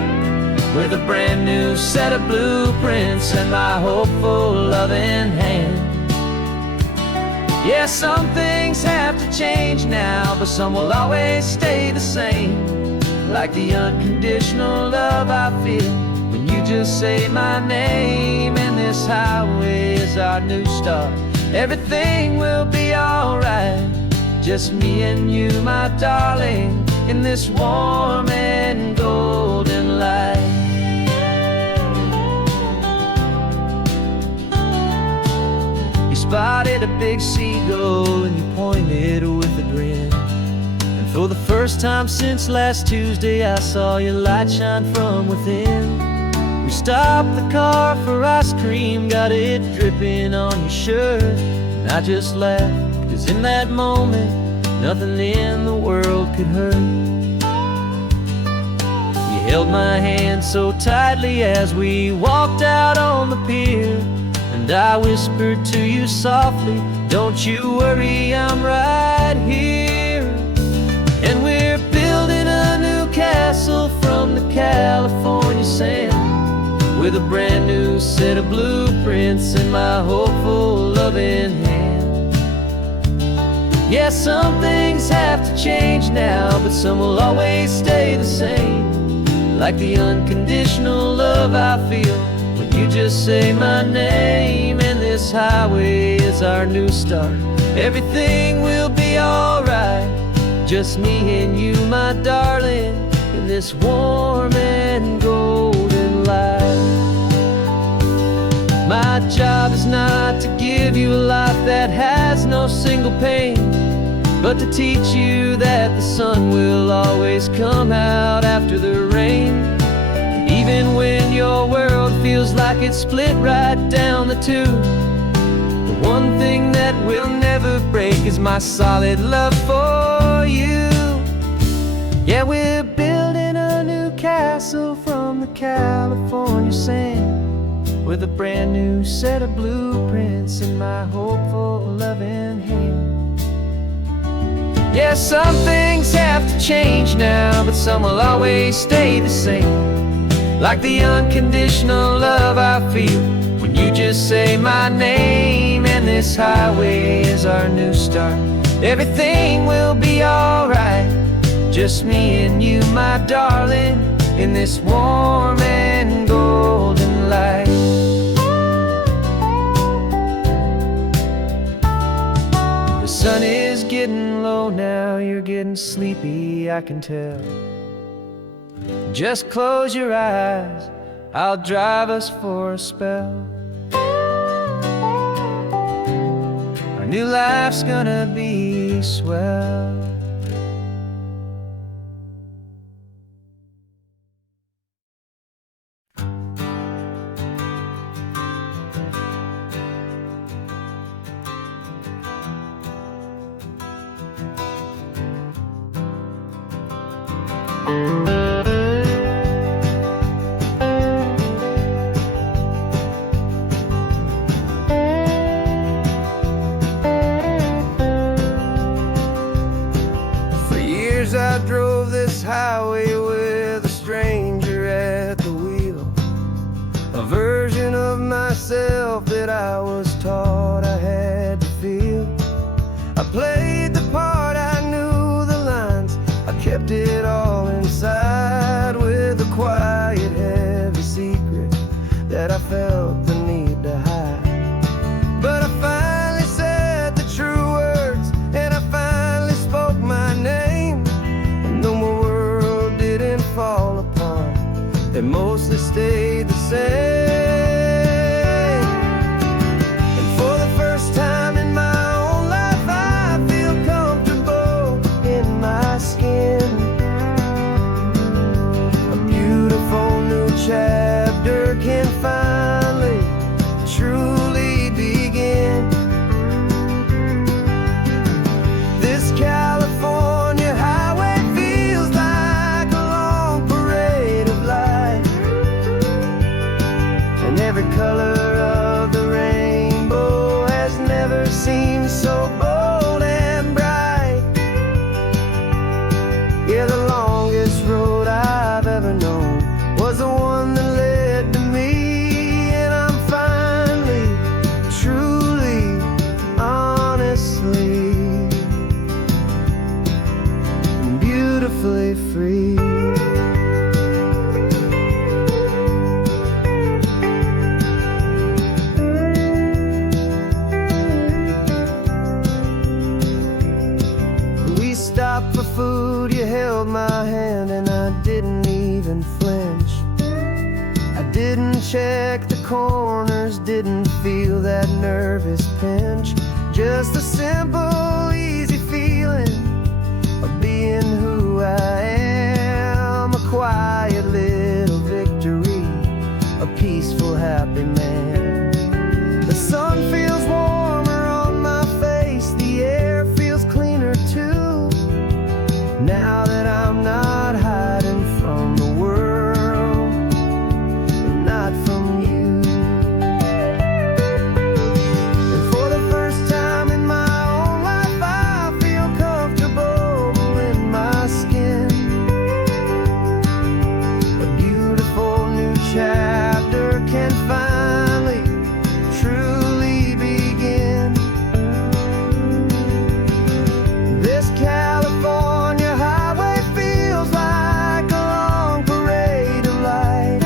with a brand new set of blueprints and my hopeful loving hand. Yeah, some things have to change now, but some will always stay the same. Like the unconditional love I feel when you just say my name. And this highway is our new start, everything will be alright. Just me and you, my darling, in this warm and and golden light. You spotted a big seagull and you pointed with a grin. And for the first time since last Tuesday, I saw your light shine from within. We stopped the car for ice cream, got it dripping on your shirt. And I just laughed, 'cause in that moment, nothing in the world could hurt. You held my hand so tightly as we walked out on the pier. And I whispered to you softly, don't you worry, I'm right here. And we're building a new castle from the California sand, with a brand new set of blueprints in my hopeful, loving hand. Yeah, some things have to change now, but some will always stay the same. Like the unconditional love I feel when you just say my name. And this highway is our new start. Everything will be alright, just me and you, my darling, in this warm and golden light. My job is not to give you a life that has no single pain, but to teach you that the sun will always come out after the rain. Even when your world feels like it's split right down the two, the one thing that will never break is my solid love for you. Yeah, we're building a new castle from the California sand, with a brand new set of blueprints in my hopeful, loving hand. Yeah, some things have to change now, but some will always stay the same. Like the unconditional love I feel when you just say my name. And this highway is our new start. Everything will be alright, just me and you, my darling, in this warm and golden light. The sun is getting low now, you're getting sleepy, I can tell. Just close your eyes, I'll drive us for a spell. Our new life's gonna be swell. I drove this highway with a stranger at the wheel, a version of myself that I was taught I had to feel. I played the part, I knew the lines, I kept it all inside, with a quiet, heavy secret that I felt the need to hide. But I finally said the true words, and I finally spoke my name. Though my world didn't fall apart, it mostly stayed the same. And for the first time in my own life, I feel comfortable in my skin. A beautiful new chapter can finally truly begin. This California highway feels like a long parade of light. check the corners, didn't feel that nervous pinch. Just a simple, easy feeling of being who I am. A quiet little victory, a peaceful, happy man. The sun feels warmer on my face, the air feels cleaner too. Now that I'm not hiding from the world, and not from you. And for the first time in my own life, I feel comfortable in my skin. A beautiful new chapter can finally, truly begin. This California highway feels like a long parade of light,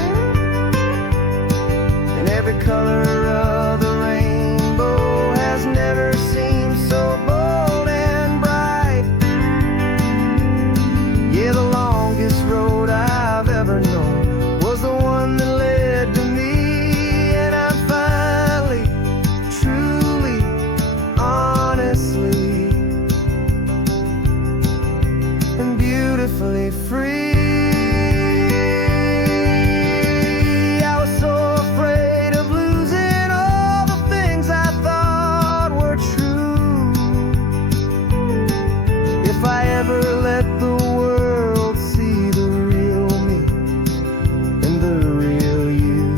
and every color of the rainbow has never seemed so bold and bright. Yeah, the longest road I've ever known was the one that led to me, and I'm finally, truly, honestly, and beautifully free. I was so afraid of losing all the things I thought were true. If I ever let the world see the real me and the real you.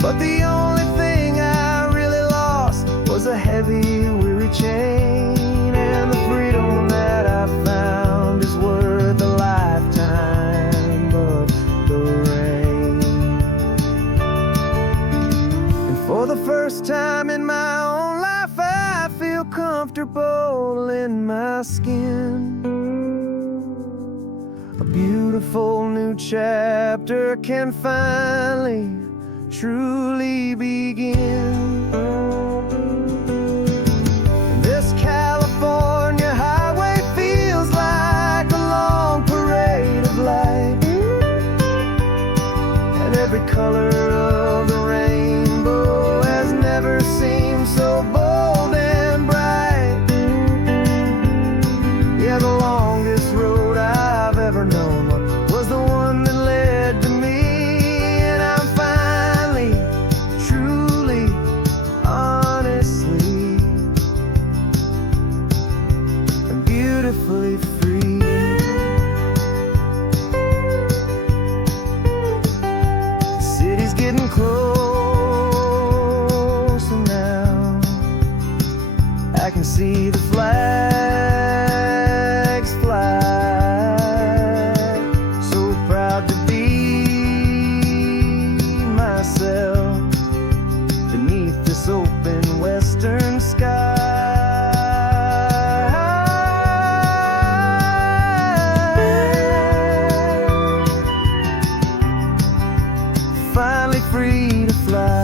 But the only thing I really lost was a heavy, weary chain, and the freedom that I found is worth a lifetime of the rain. And for the first time in my own life, I feel comfortable in my skin. A beautiful new chapter can finally, truly begin. This California highway feels like a long parade of light, and every color of the rainbow has never seemed so bold and bright. Yeah, the longest road I've ever known was the one that led to me, and I'm finally, truly, honestly, and beautifully free. The city's getting closer now. I can see the flags fly. So proud to be myself beneath this open western sky. Finally free to fly.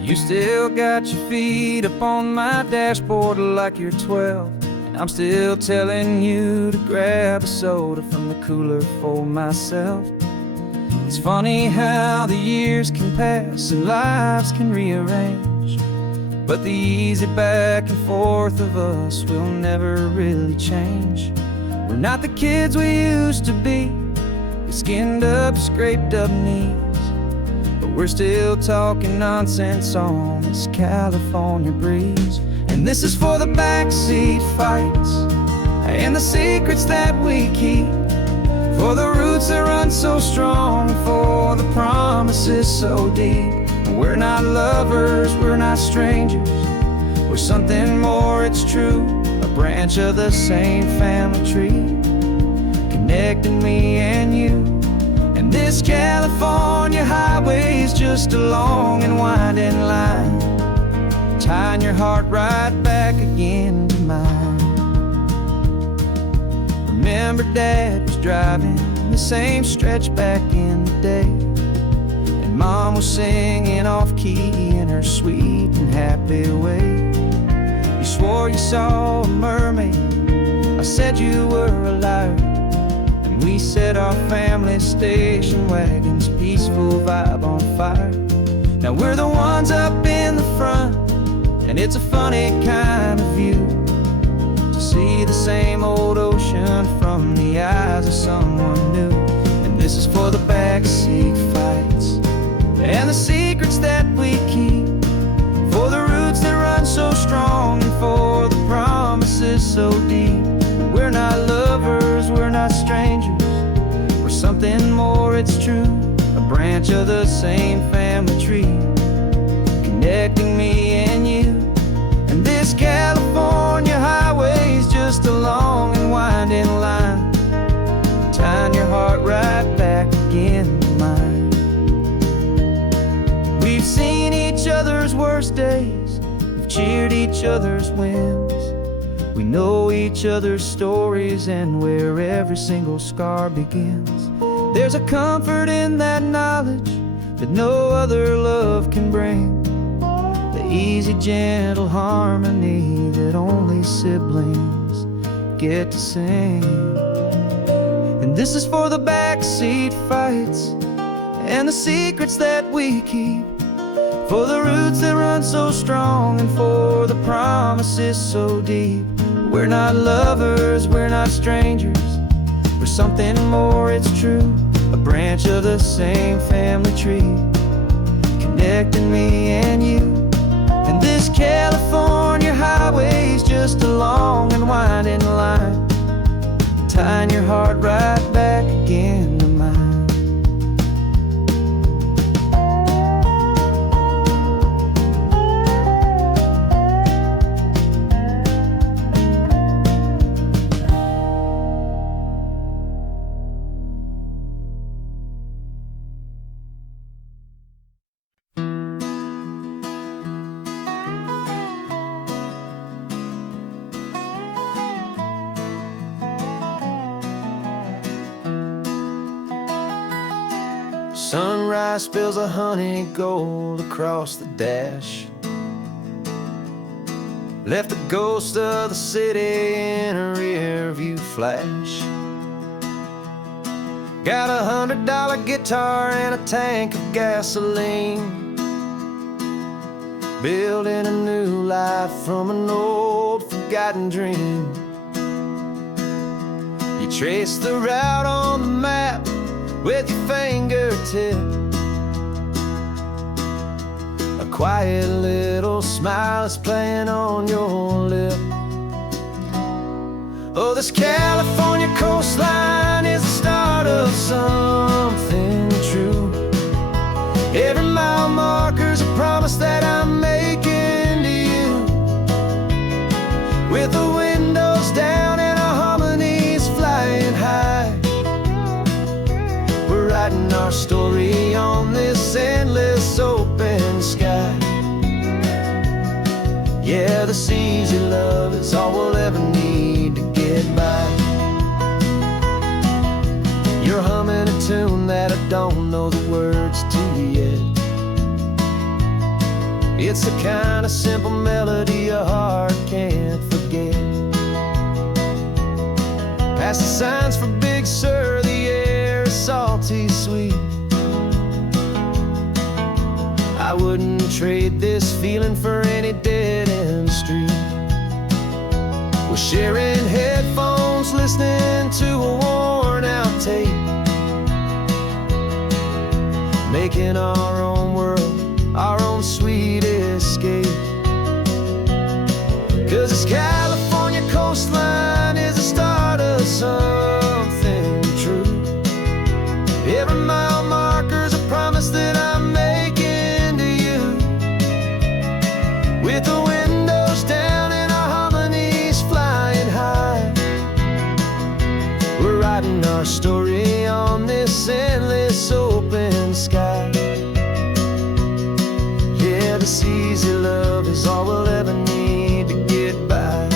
You still got your feet up on my dashboard like you're 12, and I'm still telling you to grab a soda from the cooler for myself. It's funny how the years can pass and lives can rearrange, but the easy back and forth of us will never really change. We're not the kids we used to be, with skinned up, scraped up knees, but we're still talking nonsense on this California breeze. And this is for the backseat fights and the secrets that we keep, for the roots that run so strong, for the promises so deep. We're not lovers, we're not strangers, we're something more, it's true. A branch of the same family tree, connecting me and you. this California highway is just a long and winding line, tying your heart right back again to mine. Remember Dad was driving the same stretch back in the day, and Mom was singing off-key in her sweet and happy way. You swore you saw a mermaid, I said you were a liar, and we set our family station wagon's peaceful vibe on fire. Now we're the ones up in the front, and it's a funny kind of view to see the same old ocean from the eyes of someone new. And this is for the backseat fights and the secrets that we keep, for the roots that run so strong and for the promises so deep. We're not lovers, we're not strangers, we're something more, it's true. A branch of the same family tree, connecting me and you. And this California highway is just a long and winding line, tying your heart right back again to mine. We've seen each other's worst days, we've cheered each other's wins. We know each other's stories and where every single scar begins. There's a comfort in that knowledge that no other love can bring, the easy, gentle harmony that only siblings get to sing. And this is for the backseat fights and the secrets that we keep, for the roots that run so strong and for the promises so deep. We're not lovers, we're not strangers, we're something more, it's true. A branch of the same family tree, connecting me and you. And this California highway is just a long and winding line, tying your heart right back again to mine. Sunrise spills a honey gold across the dash, left the ghost of the city in a rear view flash. Got $100 guitar and a tank of gasoline, building a new life from an old forgotten dream. You trace the route on the map with your fingertip, a quiet little smile is playing on your lip. Oh, this California coastline is the start of something true. Every mile marker's a promise that I'm making to you, with the windows down and our harmonies flying high. We're writing our story on this endless open sky. Yeah, this easy love is all we'll ever need to get by. You're humming a tune that I don't know the words to yet. It's the kind of simple melody a heart can't forget. Past the signs for Big Sur, the air is salty sweet. I wouldn't trade this feeling for any dead-end street. We're sharing headphones, listening to a worn-out tape, making our own world, our own sweet escape. 'Cause this California coastline is the start of something true. Every mile marker's a promise that I'm making to you, with the windows down and our harmonies flying high. We're writing our story on this endless open sky. Yeah, this easy love is all we'll ever need to get by.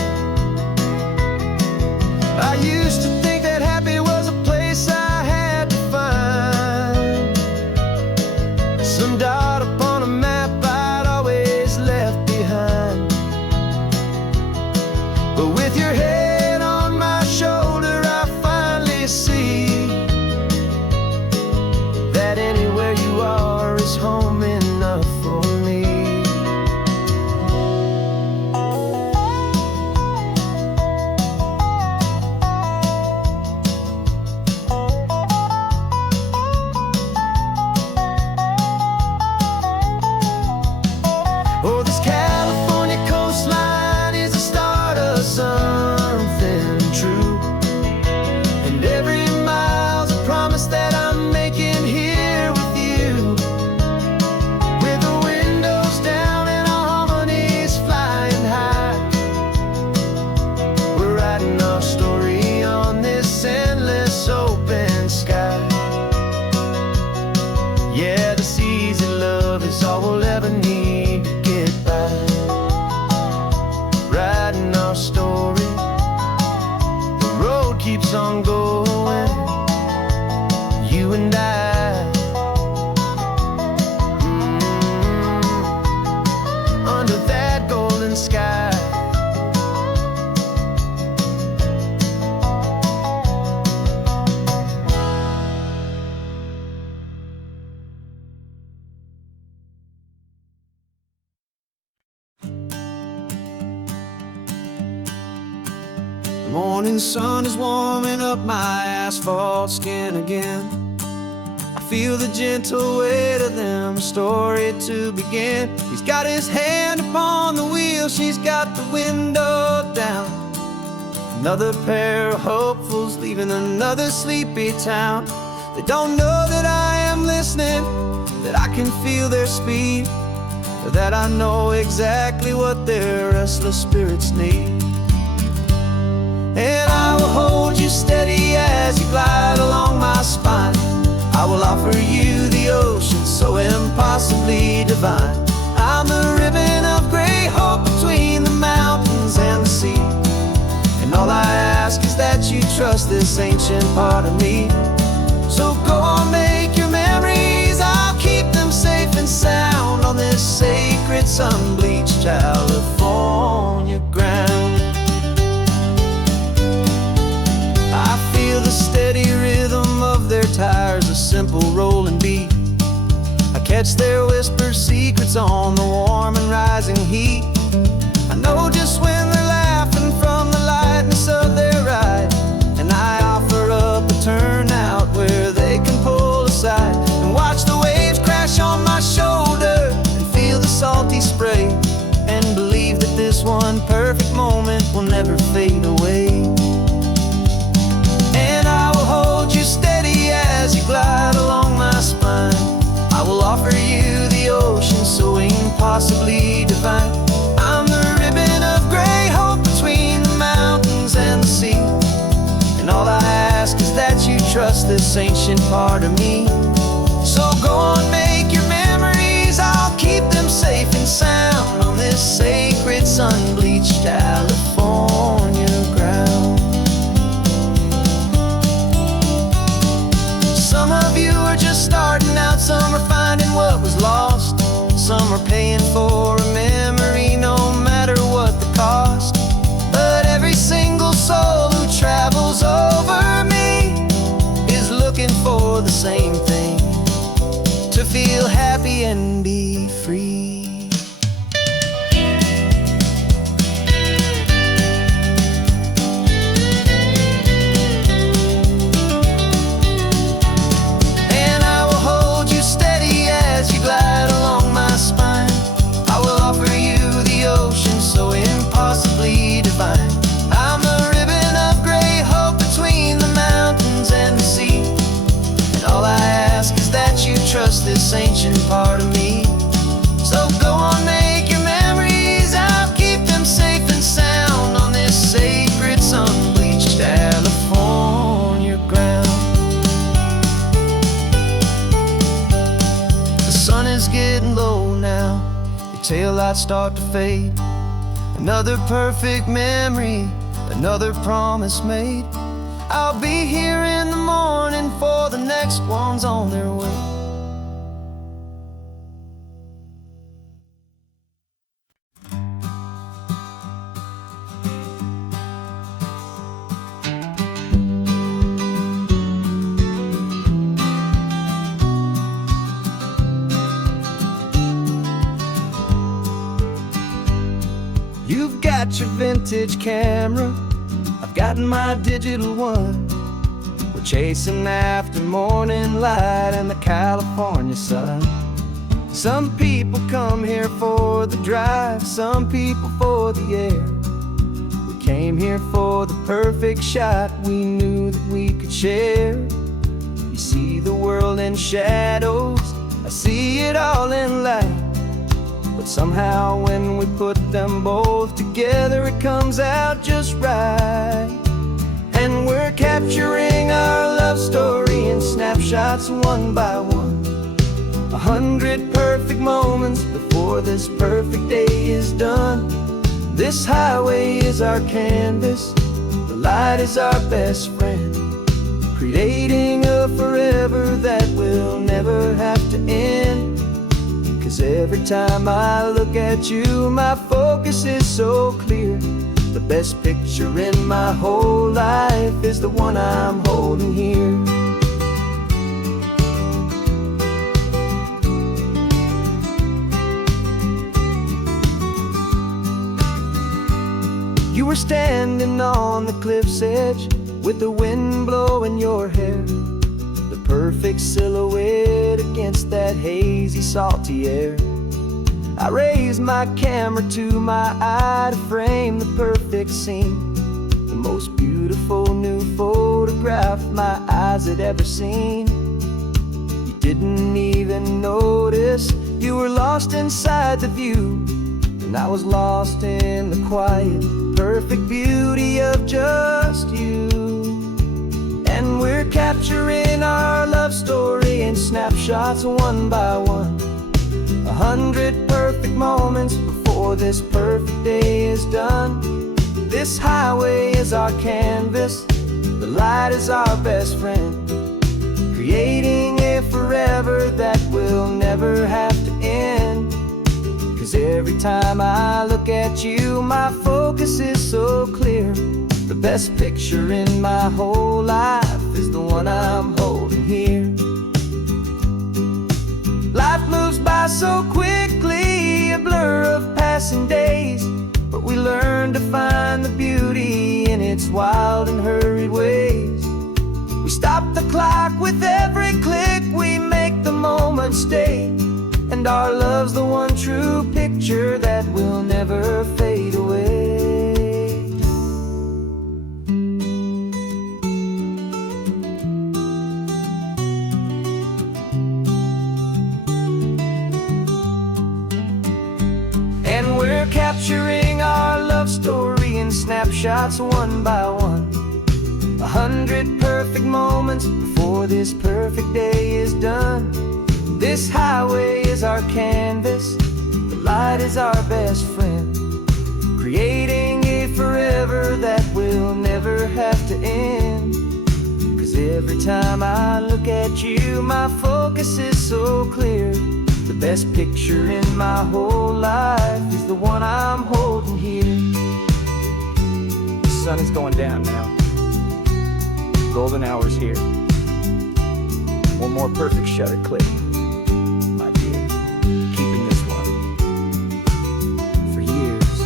I used to think that happy was a place I had to find, some dot upon a map I'd always left behind. But with your head on my shoulder, I finally see that anywhere you are is home enough for me. Oh, this California coastline is the start of something true, and every mile's a promise that I'm making here with you. With the windows down and our harmonies flying high, we're writing our story on this endless open sky. Yeah, this easy love is all we'll ever need to get by. Writing our story, the road keeps on going, you and I, under that golden sky. The morning sun is warming up my asphalt skin again. I feel the gentle weight of them, a story to begin. He's got his hand upon the wheel, she's got the window down. Another pair of hopefuls leaving another sleepy town. They don't know that I am listening, that I can feel their speed, or that I know exactly what their restless spirits need. And I will hold you steady as you glide along my spine. I will offer you the ocean so impossibly divine. I'm the ribbon of gray hope between the mountains and the sea, and all I ask is that you trust this ancient part of me. So go on, make your memories, I'll keep them safe and sound on this sacred sun-bleached California ground. I feel the steady rhythm of their tires, a simple rolling beat. I catch their whispered secrets on the warm and rising heat. I know just when they're laughing from the lightness of their ride, and I offer up a turnout where they can pull aside and watch the waves crash on my shoulder and feel the salty spray, and believe that this one perfect moment will never fade away. And I will hold you steady as you glide along my spine. I will offer you the ocean so impossibly divine. I'm the ribbon of gray hope between the mountains and the sea, and all I ask is that you trust this ancient part of me. So go on, make your memories, I'll keep them safe and sound on this sacred sun-bleached California ground. Some of you are just starting out, some are finding what was lost, some are paying for a memory no matter what the cost. But every single soul who travels over me is looking for the same thing, to feel happy and be free. Trust this ancient taillights start to fade. Another perfect memory, another promise made. I'll be here in the morning for the next ones on their way. You've got your vintage camera, I've got my digital one. We're chasing after morning light and the California sun. Some people come here for the drive, some people for the air. We came here for the perfect shot we knew that we could share. You see the world in shadows, I see it all in light. But somehow when we put them both together, it comes out just right. And we're capturing our love story in snapshots one by one. 100 perfect moments before this perfect day is done. This highway is our canvas, the light is our best friend, creating a forever that will never have to end. 'Cause every time I look at you, my focus is so clear. The best picture in my whole life is the one I'm holding here. You were standing on the cliff's edge with the wind blowing your hair, the perfect silhouette against that hazy, salty air. I raised my camera to my eye to frame the perfect scene, the most beautiful new photograph my eyes had ever seen. You didn't even notice, you were lost inside the view, and I was lost in the quiet, perfect beauty of just you. And we're capturing our love story in snapshots one by one. 100 perfect moments before this perfect day is done. This highway is our canvas, the light is our best friend, creating a forever that will never have to end. 'Cause every time I look at you, my focus is so clear. The best picture in my whole life is the one I'm holding here. Life moves by so quickly, a blur of passing days, but we learn to find the beauty in its wild and hurried ways. We stop the clock with every click, we make the moment stay, and our love's the one true picture that will never fade away. And we're capturing our love story in snapshots one by one. 100 perfect moments before this perfect day is done. This highway is our canvas, the light is our best friend, creating a forever that will never have to end. 'Cause every time I look at you, my focus is so clear. The best picture in my whole life is the one I'm holding here. The sun is going down now. Golden hour's here. One more perfect shutter click, my dear. Keeping this one for years,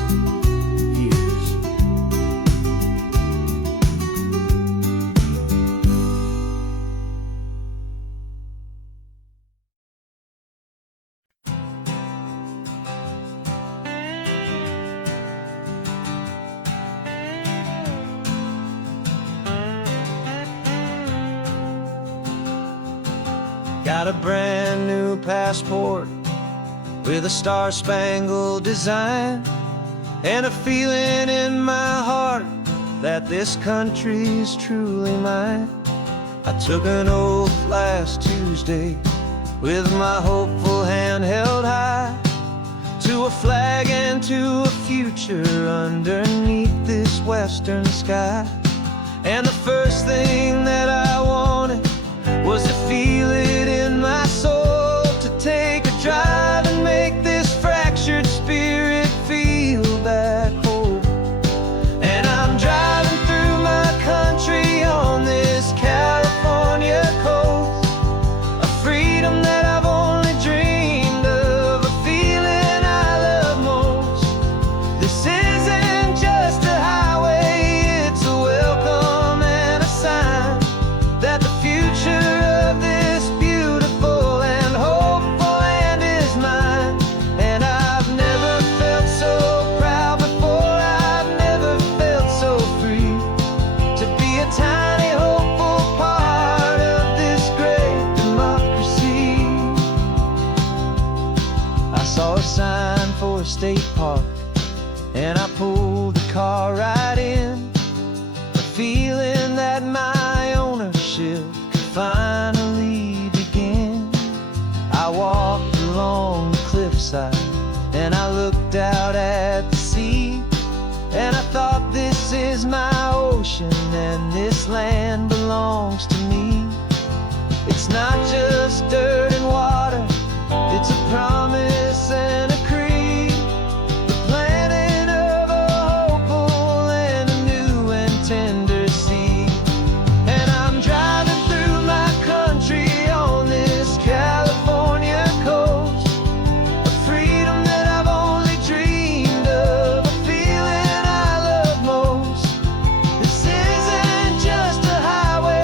years. Got a brand new passport with a star-spangled design, and a feeling in my heart that this country's truly mine. I took an oath last Tuesday with my hopeful hand held high to a flag and to a future underneath this western sky. And the first thing that I wanted was to feel it in my soul, to take a drive and make this fractured spirit feel back home. And I'm driving through my country on this California coast, a freedom that I've only dreamed of, a feeling I love most. This isn't just a highway, it's a welcome and a sign that the future of this beautiful and hopeful land is mine. And I've never felt so proud before, I've never felt so free, to be a tiny hopeful part of this great democracy. I saw a sign for a state park, and I pulled the car right in, feeling that my ownership could finally begin. I walked along the cliffside and I looked out at the sea, and I thought, this is my ocean and this land belongs to me. It's not just dirt and water, it's a promise and a creed, the planting of a hopeful and a new and tender seed. And I'm driving through my country on this California coast, a freedom that I've only dreamed of, a feeling I love most. This isn't just a highway,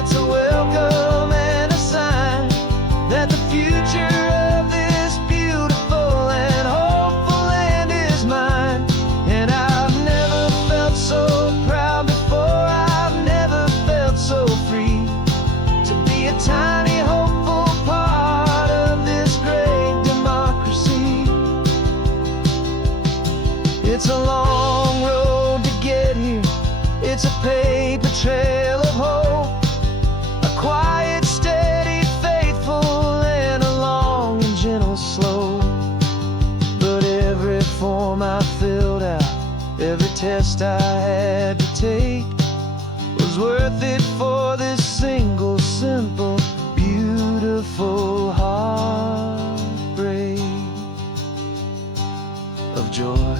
it's a welcome and a sign that the future of this beautiful and hopeful land is mine. And I've never felt so proud before, I've never felt so free, to be a tiny hopeful part of this great democracy. It's a long road to get here, it's a paper trail of hope, a quiet, steady, faithful, and a long and gentle slope. But every form I filled out, every test I had to take, was worth it for this single, simple, beautiful heartbreak of joy.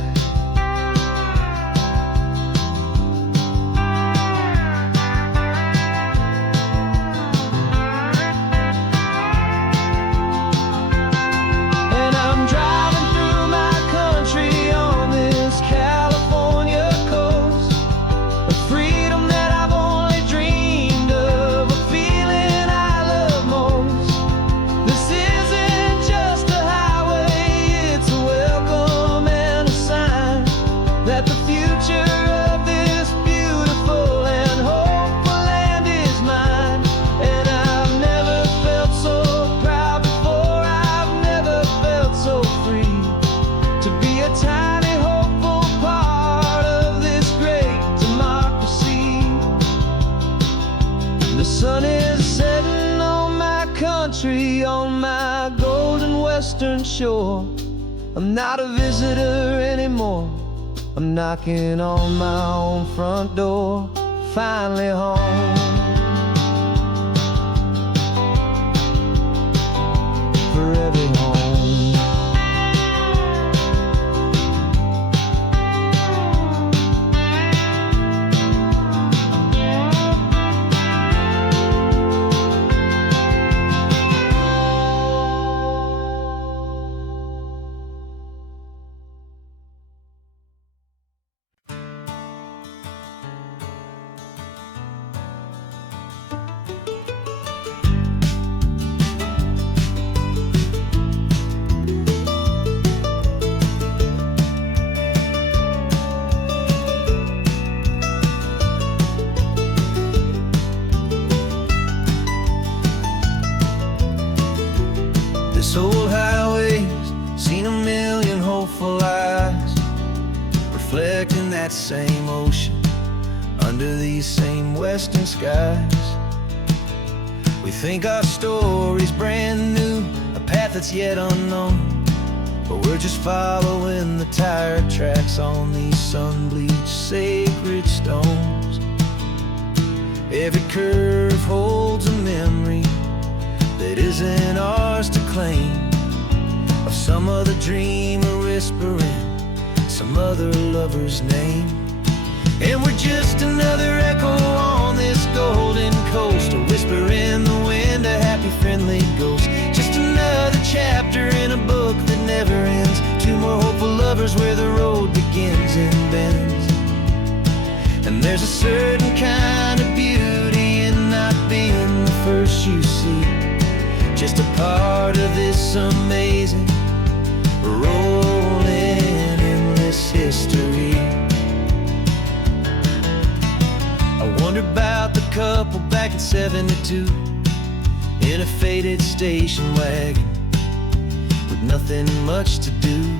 And I'm driving through my country on this California coast, a freedom that I've only dreamed of, a feeling I love most. This isn't just a highway, it's a welcome and a sign that the future of this beautiful and hopeful land is mine. And I've never felt so proud before, I've never felt so free, to be a tiny hopeful part of this great democracy. The sun is setting on my country, on my golden western shore. I'm not a visitor anymore, I'm knocking on my own front door, finally home. For every home. This old highway's seen a million hopeful eyes, reflecting that same ocean under these same western skies. We think our story's brand new, a path that's yet unknown, But we're just following the tire tracks on these sun-bleached sacred stones. Every curve holds a memory that isn't ours to claim, of some other dreamer whispering some other lover's name. And we're just another echo on this golden coast, a whisper in the wind, a happy friendly ghost. Just another chapter in a book that never ends, two more hopeful lovers where the road begins and bends. And there's a certain kind of beauty in not being the first you see, just a part of this amazing rolling endless history. I wonder about the couple back in '72 in a faded station wagon with nothing much to do.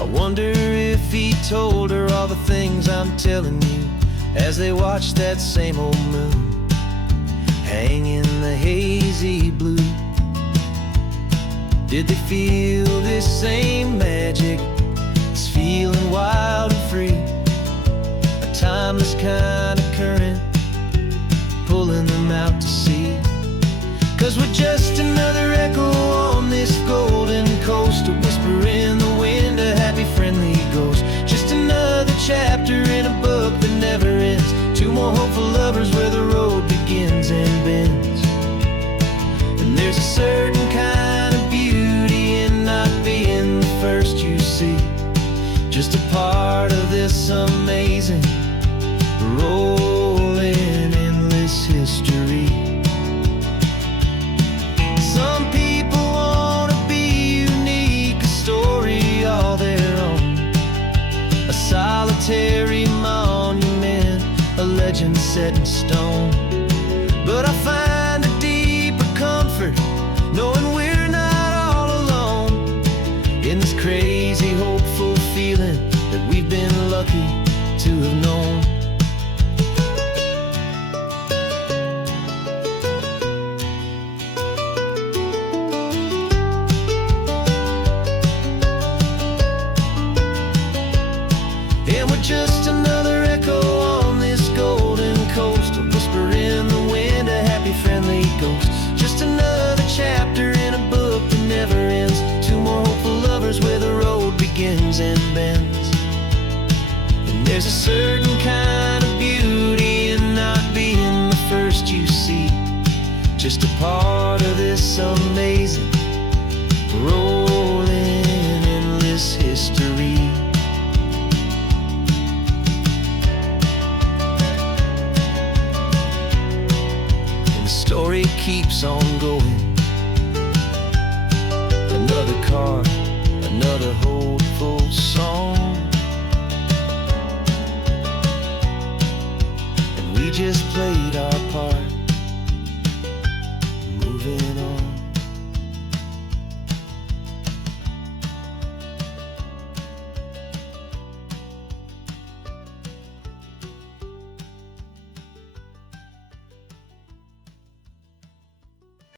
I wonder if he told her all the things I'm telling you as they watched that same old moon hang in the hazy blue. Did they feel this same magic, this feeling wild and free, a timeless kind of current pulling them out to sea? 'Cause we're just another echo on this golden coast, a whisper in the wind, a happy friendly ghost. Just another chapter in a book that never ends, two more hopeful lovers where the road begins and bends. And there's a certain kind of beauty in not being the first you see, just a part of this amazing rolling endless history. Some people wanna be unique, a story all their own, a solitary monument, a legend set in stone. But I find a deeper comfort knowing we're not all alone in this crazy hopeful feeling that we've been lucky to have known. And we're just another echo on this golden coast, a whisper in the wind, a happy friendly ghost. Just another chapter in a book that never ends, two more hopeful lovers where the road begins and bends. And there's a certain kind of beauty in not being the first you see, just a part of this amazing rolling endless history. Story keeps on going. Another card, another hopeful song, and we just played our